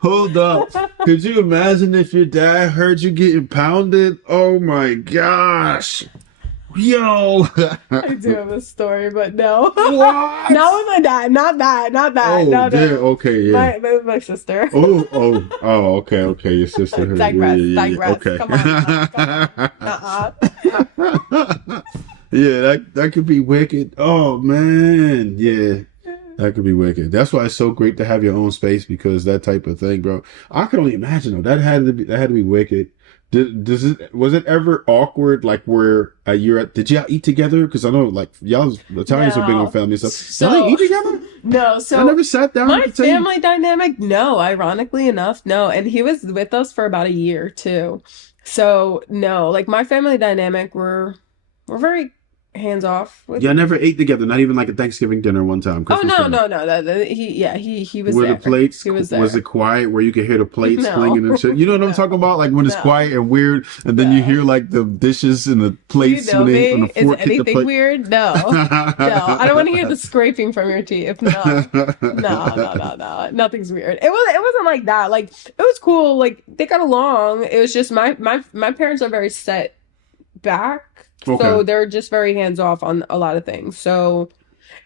Hold up. Could you imagine if your dad heard you getting pounded? Oh my gosh. Yo. I do have a story, but no. What? Not with my dad. Not that. Not that. Oh, No, damn. no. Okay, yeah. My sister. Okay. Your sisterhood. Digress. Yeah. Digress. Okay. Come on now. Come on. Yeah, that could be wicked. Oh man, yeah, that could be wicked. That's why it's so great to have your own space because that type of thing, bro. I can only imagine though. That had to be wicked. Was it ever awkward like where you're at? Did y'all eat together? Because I know like y'all Italians are big on No. family stuff. Y'all ain't So eat together? no. Y'all So never sat down at my the table? family dynamic, no. Ironically enough, no. And he was with us for about a year too. So no. Like my family dynamic, we're very hands off with. Y'all never ate together, not even like a Thanksgiving dinner one time, Oh Christmas no, dinner. no, no. He was Were the there. plates He was was it there. quiet where you could hear the plates No. clanging and shit? You know what I'm talking No. about? Like when it's No. quiet and weird, and then you No. hear like the dishes and the You plates know when the me. Is fork hit the anything plate. weird? No. No. I don't want to hear the scraping from your teeth. No. No, no, no, no. Nothing's weird. It wasn't like that. Like it was cool. Like they got along. It was just my parents are very set back Okay. So they're just very hands off on a lot of things. So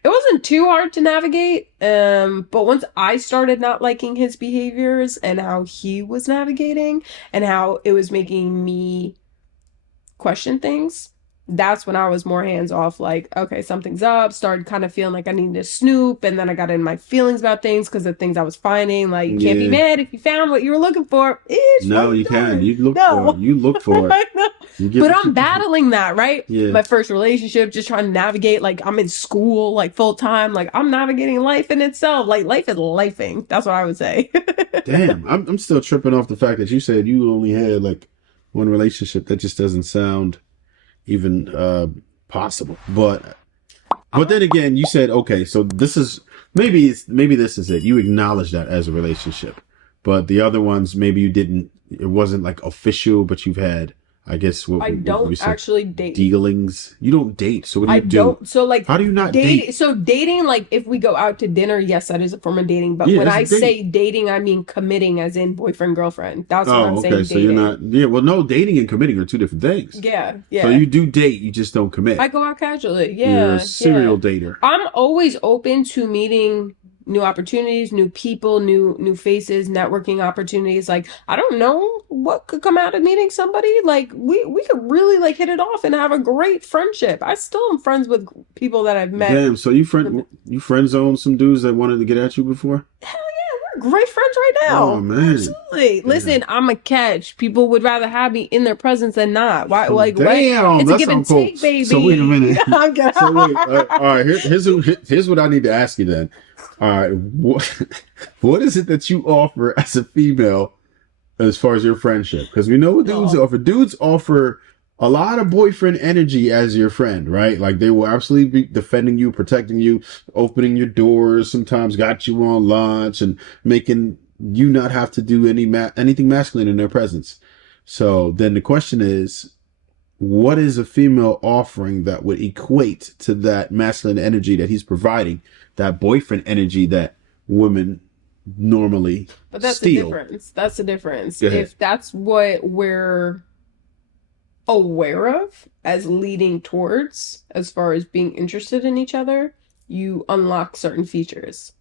it wasn't too hard to navigate. But once I started not liking his behaviors and how he was navigating and how it was making me question things, that's when I was more hands off. Like, okay, something's up. Started kind of feeling like I needed to snoop, and then I got in my feelings about things because the things I was finding. Like, you can't be Yeah. mad if you found what you were looking for. Ish, what No, are you you can. doing? You look for it. No. You look for it. I know. You get But what I'm you. battling that, right? Yeah. My first relationship, just trying to navigate. Like, I'm in school, like full time. Like, I'm navigating life in itself. Like, life is lifing. That's what I would say. Damn, I'm still tripping off the fact that you said you only had like one relationship. That just doesn't sound even possible. But then again, you said okay, so this is maybe this is it. You acknowledge that as a relationship, but the other ones maybe you didn't. It wasn't like official, but you've had. I guess I what we don't said actually date. dealings. You don't date, so what do I you do? don't. So like How do you not dating. date? So dating, like if we go out to dinner, yes, that is a form of dating. But Yeah, when it's a I say date. dating, I mean committing, as in boyfriend girlfriend. That's when I'm Oh, okay. saying So you're dating. not. Yeah. Well, no, dating and committing are two different things. Yeah, So yeah. you do date, you just don't I commit. go out casually. You're a Yeah, yeah. serial dater. I'm always open to meeting new opportunities, new people, new faces, networking opportunities. Like I don't know what could come out of meeting somebody. Like we could really like hit it off and have a great friendship. I still am friends with people that I've met. Damn. So you friend zoned some dudes that wanted to get at you before? Hell yeah, we're great friends right Oh now. man. Absolutely. Damn. Listen, I'm a catch. People would rather have me in their presence than not. Why? Oh, Like what? damn. It's a That give and sounds cool. take, So wait a baby. minute. I'm good. So wait. All right. Here's what I need to ask you then. All right. What is it that you offer as a female as far as your friendship? Because we know what dudes Oh, offer. Dudes offer a lot of boyfriend energy as your friend, right? Like they will absolutely be defending you, protecting you, opening your doors. Sometimes got you on lunch and making you not have to do anything masculine in their presence. So then the question is, what is a female offering that would equate to that masculine energy that he's providing, that boyfriend energy that women normally but that's the steal? difference. That's the difference. Go ahead. If that's what we're aware of as leading towards, as far as being interested in each other, you unlock certain features.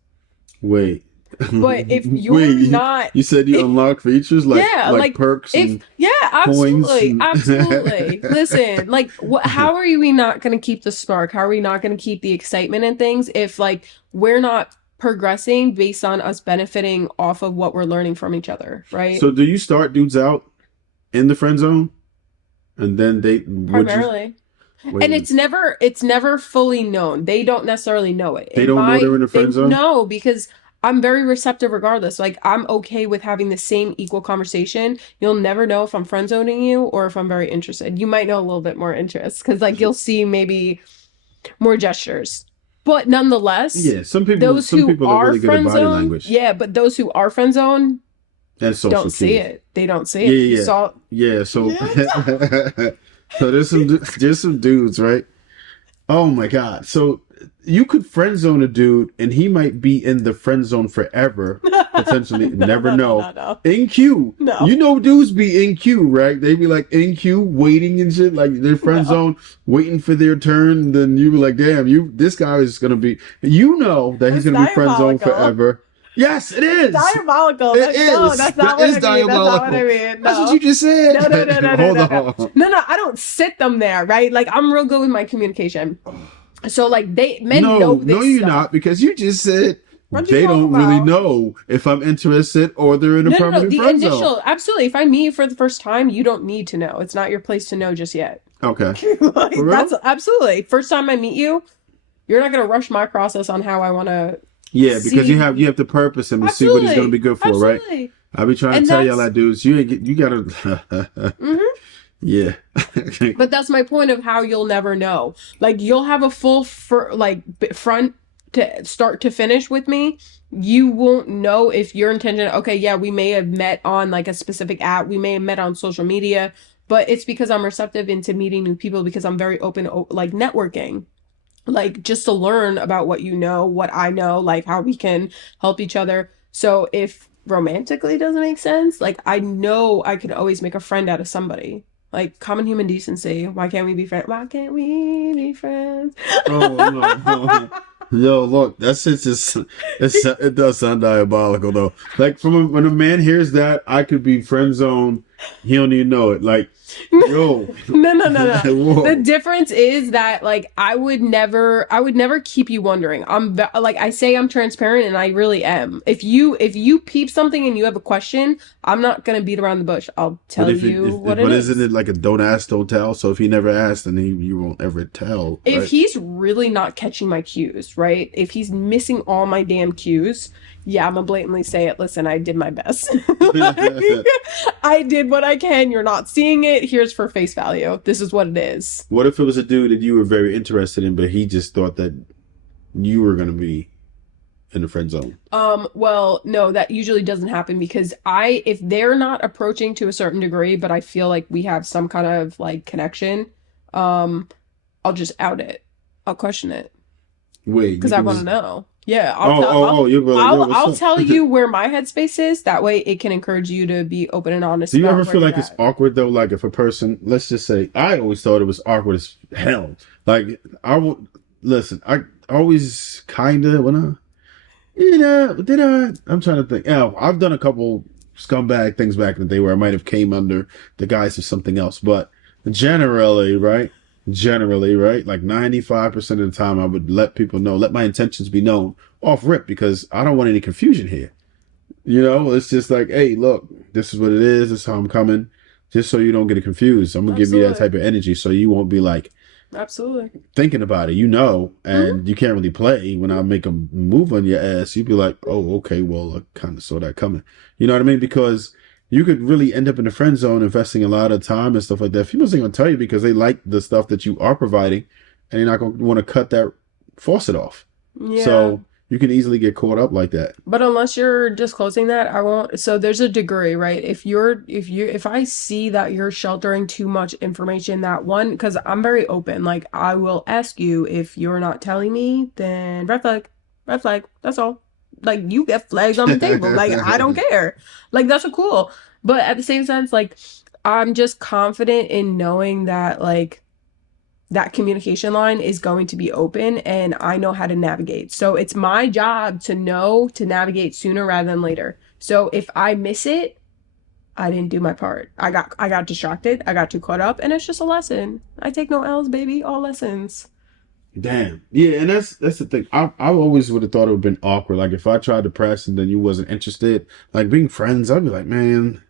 Wait. But if you're Wait, not, you said you if unlock features yeah, like like perks if and yeah, coins absolutely, and absolutely. Listen, like what how are we not going to keep the spark? How are we not going to keep the excitement in things if like we're not progressing based on us benefiting off of what we're learning from each other, right? So do you start dudes out in the friend zone and then they would you Primarily. wait a And minute. it's never fully known. They don't necessarily know it. They In don't know they're in the they friend zone? know because I'm very receptive regardless. Like I'm okay with having the same equal conversation. You'll never know if I'm friend zoning you or if I'm very interested. You might know a little bit more interest because like you'll see maybe more gestures. But nonetheless, Yeah, some people those some who people are are really good at friend body zone, language yeah, but those who are friend zone and social don't see cues. it. They don't see Yeah, it. You yeah, saw yeah. Yeah, so yeah. so there's some dudes, right? Oh my god. So you could friend zone a dude and he might be in the friend zone forever, potentially. No, Never no, no, know. no, no. In queue. No. You know dudes be in queue, right? They be like in queue waiting and shit, like their friend No. zone waiting for their turn. Then you be like, damn, this guy is gonna be you know that he's That's gonna be friend zone diabolical. forever. Yes, it is. Diabolical. It No, is. that's That not what is I mean. That's not what I diabolical. mean. That's what No. you just said. No, no, no, no, no, Hold no, no. on. No, no, I don't sit them there, right? Like I'm real good with my communication. So like men No, know no, this you're stuff. not because you just said What you they talking don't really about? know if I'm interested or they're in a No, no, no. permanent The friend zone. initial, absolutely. If I meet you for the first time, you don't need to know. It's not your place to know just yet. Okay, Like, for that's real? absolutely. First time I meet you, you're not gonna rush my process on how I want to Yeah, because you see. have to purpose him to see what he's gonna be Absolutely, good for, right? absolutely. I be trying to And tell y'all that's that dudes, you gotta, mhm. yeah. But that's my point of how you'll never know. Like you'll have a full front to start to finish with me. You won't know if your intention. Okay, yeah, we may have met on like a specific app. We may have met on social media, but it's because I'm receptive into meeting new people because I'm very open, like networking, like just to learn about what you know, what I know, like how we can help each other. So if romantically doesn't make sense, like I know I could always make a friend out of somebody. Like common human decency. Why can't we be friends? Why can't we be friends? Oh no. Yo, look, that shit's just it does sound diabolical though. Like when a man hears that, I could be friend zoned. He don't even know it. Like, yo, No. The whoa. difference is that like I would never keep you wondering. Like I say I'm transparent and I really am. If you peep something and you have a question, I'm not gonna beat around the bush. I'll But tell you what it but isn't is. it like a don't ask, don't tell? So if he never asked, then you won't ever tell, If right? he's really not catching my cues, right? If he's missing all my damn cues, yeah, I'm gonna blatantly say it. Listen, I did my best. Like, I did what I can. You're not seeing it. Here's for face value. This is what it is. What if it was a dude that you were very interested in, but he just thought that you were gonna be in the friend zone? Well, no, that usually doesn't happen because if they're not approaching to a certain degree, but I feel like we have some kind of like connection, um, I'll just out it. I'll question it. Wait, Because you I can want to just know. Yeah, you were like, yo, what's I'll up? tell you where my headspace is. That way, it can encourage you to be open and honest Do you about ever where feel you're like it's at. awkward though? Like if a person, let's just say, I always thought it was awkward as hell. Like I would listen. I always kind of when did I? I'm trying to think. Yeah, I've done a couple scumbag things back in the day where I might have came under the guise of something else, but generally, right? Generally, right? Like 95% of the time, I would let people know, let my intentions be known off rip because I don't want any confusion here. You know, it's just like, hey, look, this is what it is. This is how I'm coming. Just so you don't get confused. I'm gonna give you that Absolutely, type of energy so you won't be like absolutely. thinking about it, you know, Hmm. and you can't really play. When I make a move on your ass, you'd be like, oh, okay, well, I kind of saw that coming. You know what I mean? Because you could really end up in the friend zone investing a lot of time and stuff like that. Females ain't gonna tell you because they like the stuff that you are providing and you're not gonna want to cut that faucet off. Yeah. So you can easily get caught up like that. But unless you're disclosing that, I won't. So there's a degree, right? If I see that you're sheltering too much information, that one, because I'm very open, like I will ask you if you're not telling me, then red flag. That's all. Like you get flags on the table. Like I don't care. Like that's a cool. But at the same sense, like I'm just confident in knowing that like that communication line is going to be open and I know how to navigate. So it's my job to know to navigate sooner rather than later. So if I miss it, I didn't do my part. I got distracted. I got too caught up and it's just a lesson. I take no L's, baby. All lessons. Damn. Yeah, and that's the thing. I always would have thought it would have been awkward. Like if I tried to press and then you wasn't interested, like being friends, I'd be like, man,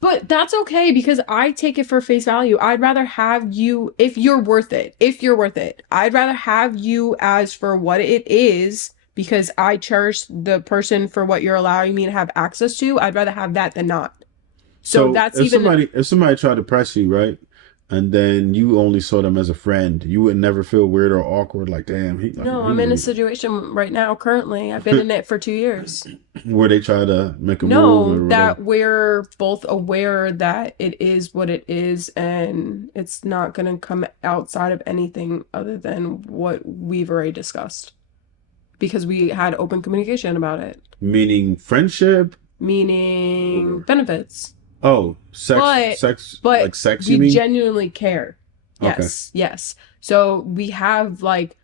But that's okay because I take it for face value. I'd rather have you if you're worth it. If you're worth it. I'd rather have you as for what it is because I cherish the person for what you're allowing me to have access to. I'd rather have that than not. So so that's even if somebody tried to press you, right? And then you only saw them as a friend, you would never feel weird or awkward, like, damn, no, I'm in a situation right now currently. I've been in it for 2 years. where they try to make a move No, or whatever. that we're both aware that it is what it is and it's not going to come outside of anything other than what we've already discussed because we had open communication about it, Meaning friendship meaning or benefits. oh, But like but sex, you we mean? genuinely care. Okay. Yes, yes. So we have like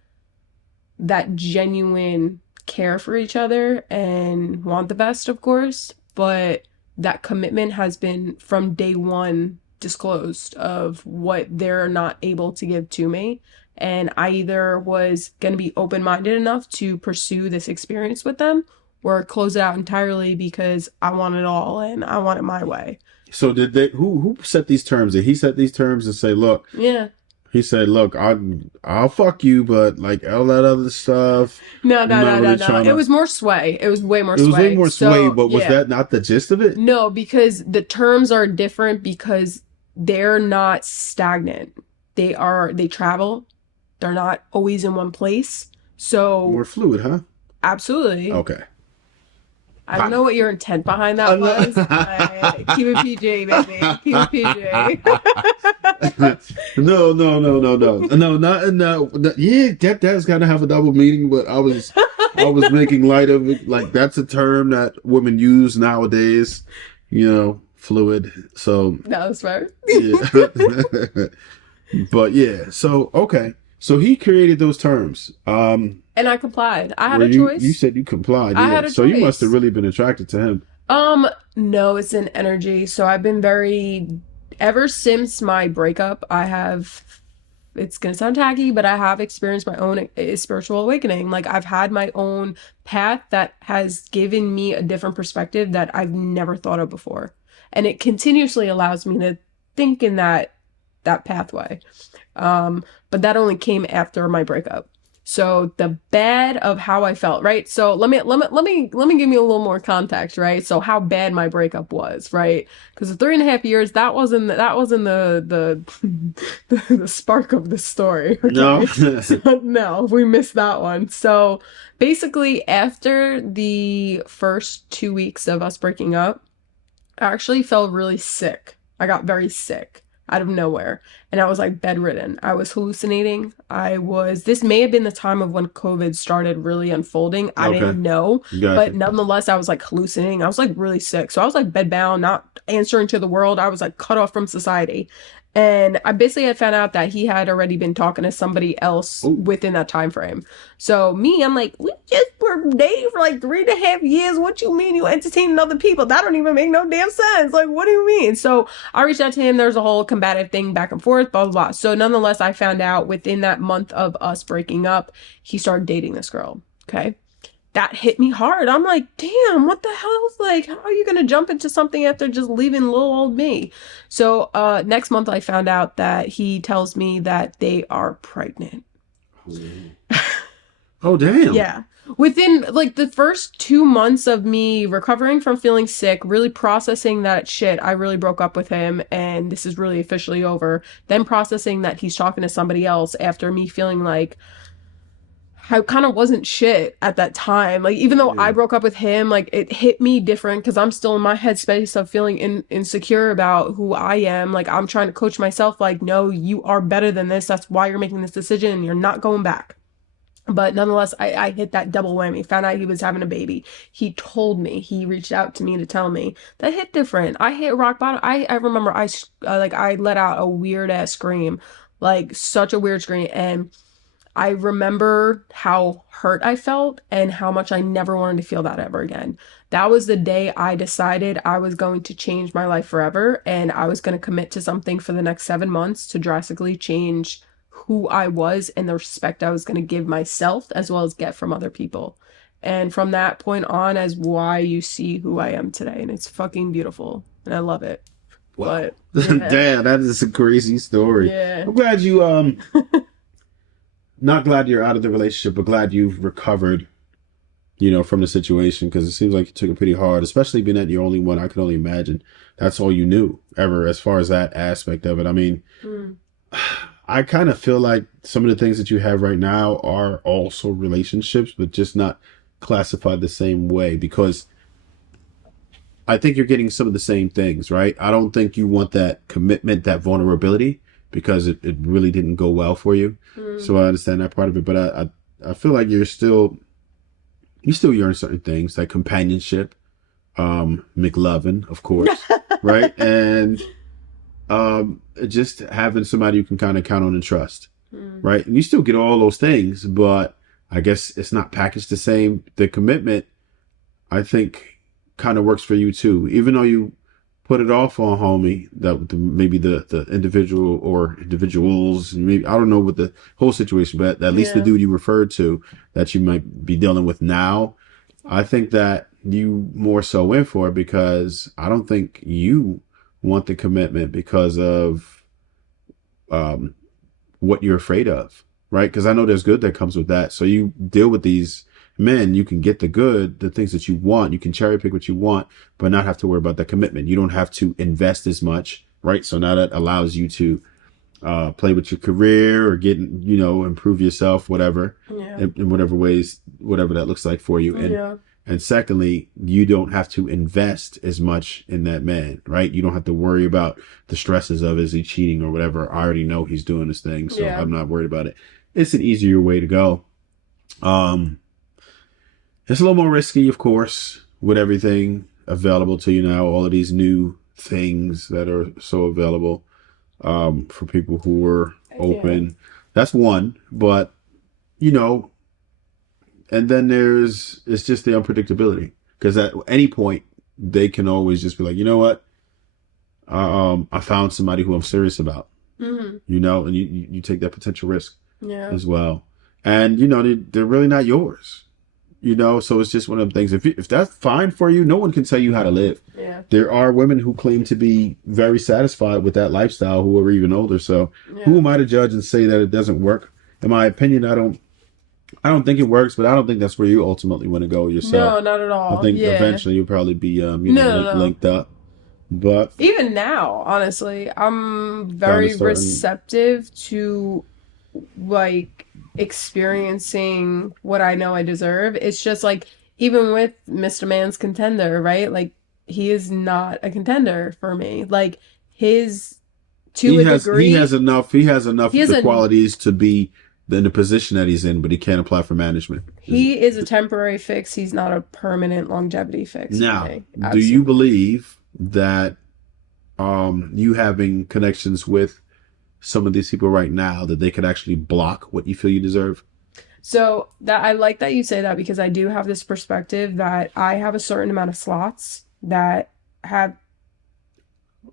that genuine care for each other and want the best, of course, but that commitment has been from day one disclosed of what they're not able to give to me. And I either was going to be open minded enough to pursue this experience with them or close it out entirely because I want it all and I want it my way. So did they who set these terms? Did he set these terms and say, look, Yeah. he said, look, I'll fuck you, but like all that other stuff, I'm not really No. trying It to. was more sway. It was way more It was way sway. more sway, So, but was yeah. that not the gist of it? No, because the terms are different because they're not stagnant. They travel. They're not always in one place. More So, fluid, huh? absolutely. Okay. I don't know what your intent behind that was, but keep it PG, baby. Keep it PG. No, not in that. Yeah, that's got to have a double meaning. But I was making light of it. Like that's a term that women use nowadays. You know, fluid. So That was right. yeah. But yeah, so okay. So he created those terms. And I complied. I had Where a you choice. said you complied, I yeah. had a So you must have choice. really been attracted to him. No, it's an energy. So I've been very, ever since my breakup, it's gonna sound tacky, but I have experienced my own spiritual awakening. Like I've had my own path that has given me a different perspective that I've never thought of before. And it continuously allows me to think in that pathway. But that only came after my breakup. So the bad of how I felt, right? So let me give you a little more context, right? So how bad my breakup was, right? Because the 3.5 years, that wasn't the spark of the story, No. okay? So no, we missed that one. So basically, after the first 2 weeks of us breaking up, I actually felt really sick. I got very sick out of nowhere. And I was like bedridden. I was hallucinating. This may have been the time of when COVID started really unfolding. I Okay. didn't know. But Gotcha. nonetheless, I was like hallucinating. I was like really sick. So I was like bedbound, not answering to the world. I was like cut off from society. And I basically had found out that he had already been talking to somebody else Oh, within that time frame. So me, I'm like, we just were dating for like 3.5 years. What you mean you entertaining other people? That don't even make no damn sense. Like, what do you mean? So I reached out to him. There's a whole combative thing back and forth, blah, blah, blah. So nonetheless, I found out within that month of us breaking up, he started dating this girl. Okay. That hit me hard. I'm like, damn, what the hell? Like, how are you going to jump into something after just leaving little old me? So next month, I found out that he tells me that they are pregnant. oh damn. Yeah. Within like the first 2 months of me recovering from feeling sick, really processing that shit, I really broke up with him and this is really officially over. Then processing that he's talking to somebody else after me feeling like I kind of wasn't shit at that time. Like, even though Yeah. I broke up with him, like, it hit me different because I'm still in my headspace of feeling insecure about who I am. Like, I'm trying to coach myself, like, no, you are better than this. That's why you're making this decision and you're not going back. But nonetheless, I hit that double whammy. Found out he was having a baby. He told me. He reached out to me to tell me. That hit different. I hit rock bottom. I remember I let out a weird ass scream, like such a weird scream, and I remember how hurt I felt and how much I never wanted to feel that ever again. That was the day I decided I was going to change my life forever and I was going to commit to something for the next 7 months to drastically change who I was and the respect I was going to give myself as well as get from other people. And from that point on, as why you see who I am today. And it's fucking beautiful. And I love it. Wow. But yeah, Damn, that is a crazy story. yeah. I'm glad you not glad you're out of the relationship, but glad you've recovered, from the situation because it seems like you took it pretty hard, especially being that you're only one. I can only imagine that's all you knew ever as far as that aspect of it. I mean, Mm, I kind of feel like some of the things that you have right now are also relationships, but just not classified the same way because I think you're getting some of the same things, right? I don't think you want that commitment, that vulnerability, because it really didn't go well for you. mm, So I understand that part of it, but I feel like you still yearn certain things like companionship, McLovin, of course, right? And just having somebody you can kind of count on and trust, mm. right? And you still get all those things, but I guess it's not packaged the same. The commitment, I think, kind of works for you too, even though you put it off on homie that maybe the individual or individuals, maybe I don't know what the whole situation, but at least the Yeah. dude you referred to that you might be dealing with now, I think that you more so in for it because I don't think you want the commitment because of um, what you're afraid of, right? Because I know there's good that comes with that. So you deal with these men, you can get the good, the things that you want. You can cherry pick what you want, but not have to worry about that commitment. You don't have to invest as much, right? So now that allows you to play with your career or get, improve yourself, whatever, Yeah. in whatever ways, whatever that looks like for you. Yeah. And secondly, you don't have to invest as much in that man, right? You don't have to worry about the stresses of is he cheating or whatever. I already know he's doing this thing, so Yeah. I'm not worried about it. It's an easier way to go. Um, it's a little more risky, of course, with everything available to you now, all of these new things that are so available for people who are Yeah. open. That's one, but you know, and then there's it's just the unpredictability because at any point they can always just be like, you know what, I found somebody who I'm serious about, Hmm. you know, and you take that potential risk Yeah. as well, and you know they're really not yours, you know, so it's just one of them things. If that's fine for you, no one can tell you how to live. Yeah. There are women who claim to be very satisfied with that lifestyle who are even older. So who Yeah. am I to judge and say that it doesn't work? In my opinion, I don't think it works, but I don't think that's where you ultimately want to go yourself. No, not at I all. think Yeah. eventually you'll probably be, No, no, no. linked up. But Even now, honestly, I'm found a very certain, receptive to like experiencing what I know I deserve. It's just like even with Mr. Man's contender, right? Like he is not a contender for me. Like his to a degree, he has enough he of is the a qualities to be in the position that he's in, but he can't apply for management. he is a temporary fix. He's not a permanent longevity fix for Now, me. do you Absolutely. believe that you having connections with some of these people right now that they could actually block what you feel you deserve? So that I like that you say that because I do have this perspective that I have a certain amount of slots that have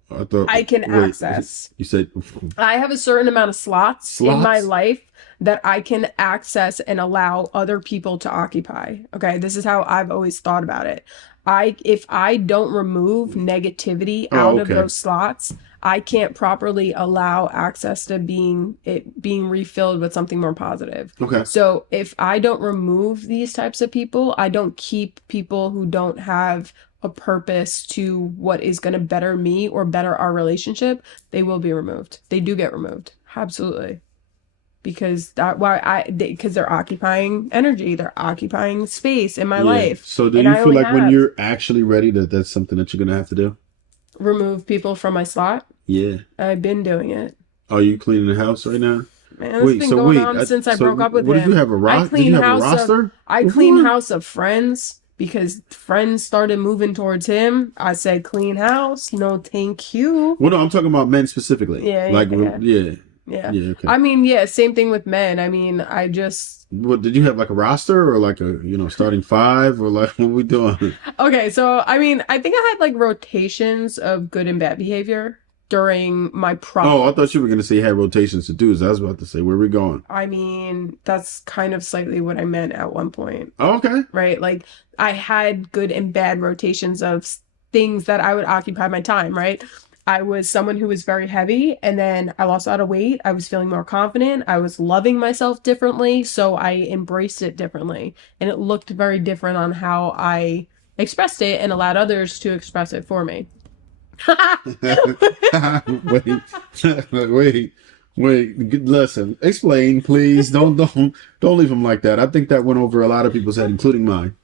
I thought, I can wait, access. you said I have a certain amount of slots in my slots? life that I can access and allow other people to occupy. Okay, this is how I've always thought about it. I if I don't remove negativity Oh, out of okay. those slots, I can't properly allow access to being refilled with something more positive. Okay. So if I don't remove these types of people, I don't keep people who don't have a purpose to what is going to better me or better our relationship, they will be removed. They do get removed. Absolutely. Because because they're occupying energy, they're occupying space in my Yeah. life. So do And you I feel only like when have you're actually ready that that's something that you're gonna have to do? removed people from my slot. Yeah. I've been doing it. Are you cleaning the house right now? Man, it's Wait. been So going wait. on since I So broke up with what did you him. have a rock? Did you have a roster I clean before? house of friends because friends started moving towards him. I said clean house, no thank you. Well, no, I'm talking about men specifically. Yeah, Like, yeah, yeah. yeah, Yeah. yeah. Okay. I mean, yeah, same thing with men. I mean, I just What did you have like a roster or like a starting five or like what we doing? okay, so I mean, I think I had like rotations of good and bad behavior during my Oh, I thought problems. you were gonna say you had rotations to do. So I was about to say where we going. I mean, that's kind of slightly what I meant at one point, Oh, okay. right? Like I had good and bad rotations of things that I would occupy my time, right? I was someone who was very heavy and then I lost a lot of weight. I was feeling more confident. I was loving myself differently, so I embraced it differently. And it looked very different on how I expressed it and allowed others to express it for me. wait, wait, wait. Listen, explain, please. Don't leave him like that. I think that went over a lot of people's head, including mine.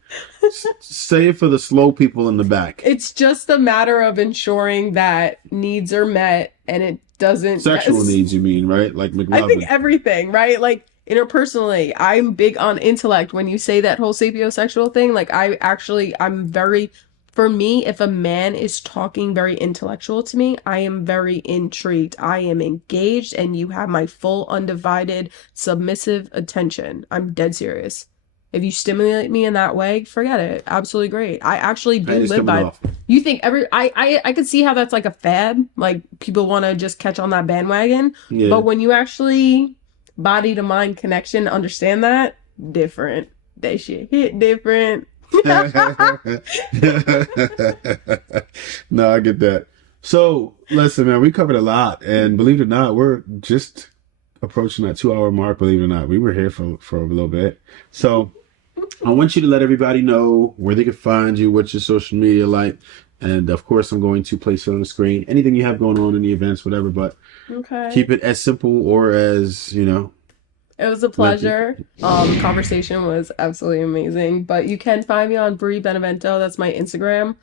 Say it for the slow people in the back. It's just a matter of ensuring that needs are met and it doesn't Sexual needs, you mean, right? Like I think McLovin. everything, right? Like interpersonally, I'm big on intellect. When you say that whole sapiosexual thing, like I'm very, for me, if a man is talking very intellectual to me, I am very intrigued. I am engaged and you have my full, undivided, submissive attention. I'm dead serious. If you stimulate me in that way, forget it. Absolutely great. I actually do Panties live coming by off. you think I could see how that's like a fad, like people want to just catch on that bandwagon. Yeah. But when you actually body to mind connection, understand that different. That shit hit different. No, I get that. So, listen, man, we covered a lot, and believe it or not, we're just approaching that 2 hour mark. Believe it or not, we were here for a little bit. So, I want you to let everybody know where they can find you, what's your social media like, and of course, I'm going to place it on the screen. Anything you have going on in the events, whatever, but Okay. keep it as simple or as It was a lengthy. pleasure. Conversation was absolutely amazing. But you can find me on Bri Benevento. That's my Instagram.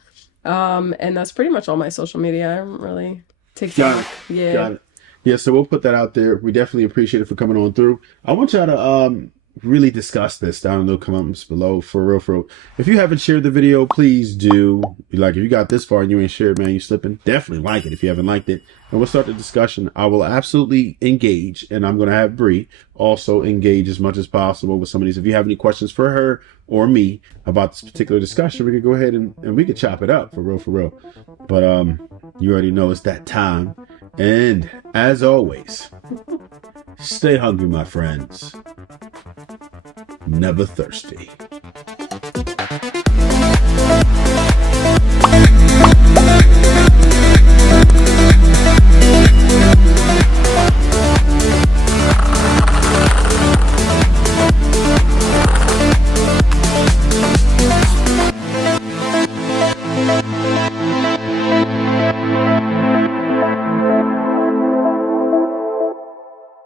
And that's pretty much all my social media. I don't really Got it. TikTok. Yeah. Got it. Yeah, so we'll put that out there. We definitely appreciate it for coming on through. I want y'all to really discuss this down in the comments below. For real, for real. If you haven't shared the video, please do. Like, if you got this far and you ain't shared, man, you slipping. Definitely like it if you haven't liked it. And we'll start the discussion. I will absolutely engage, and I'm going to have Bri also engage as much as possible with some of these. If you have any questions for her or me about this particular discussion, we could go ahead and we could chop it up, for real, for real. But you already know it's that time. And as always, stay hungry, my friends. Never thirsty.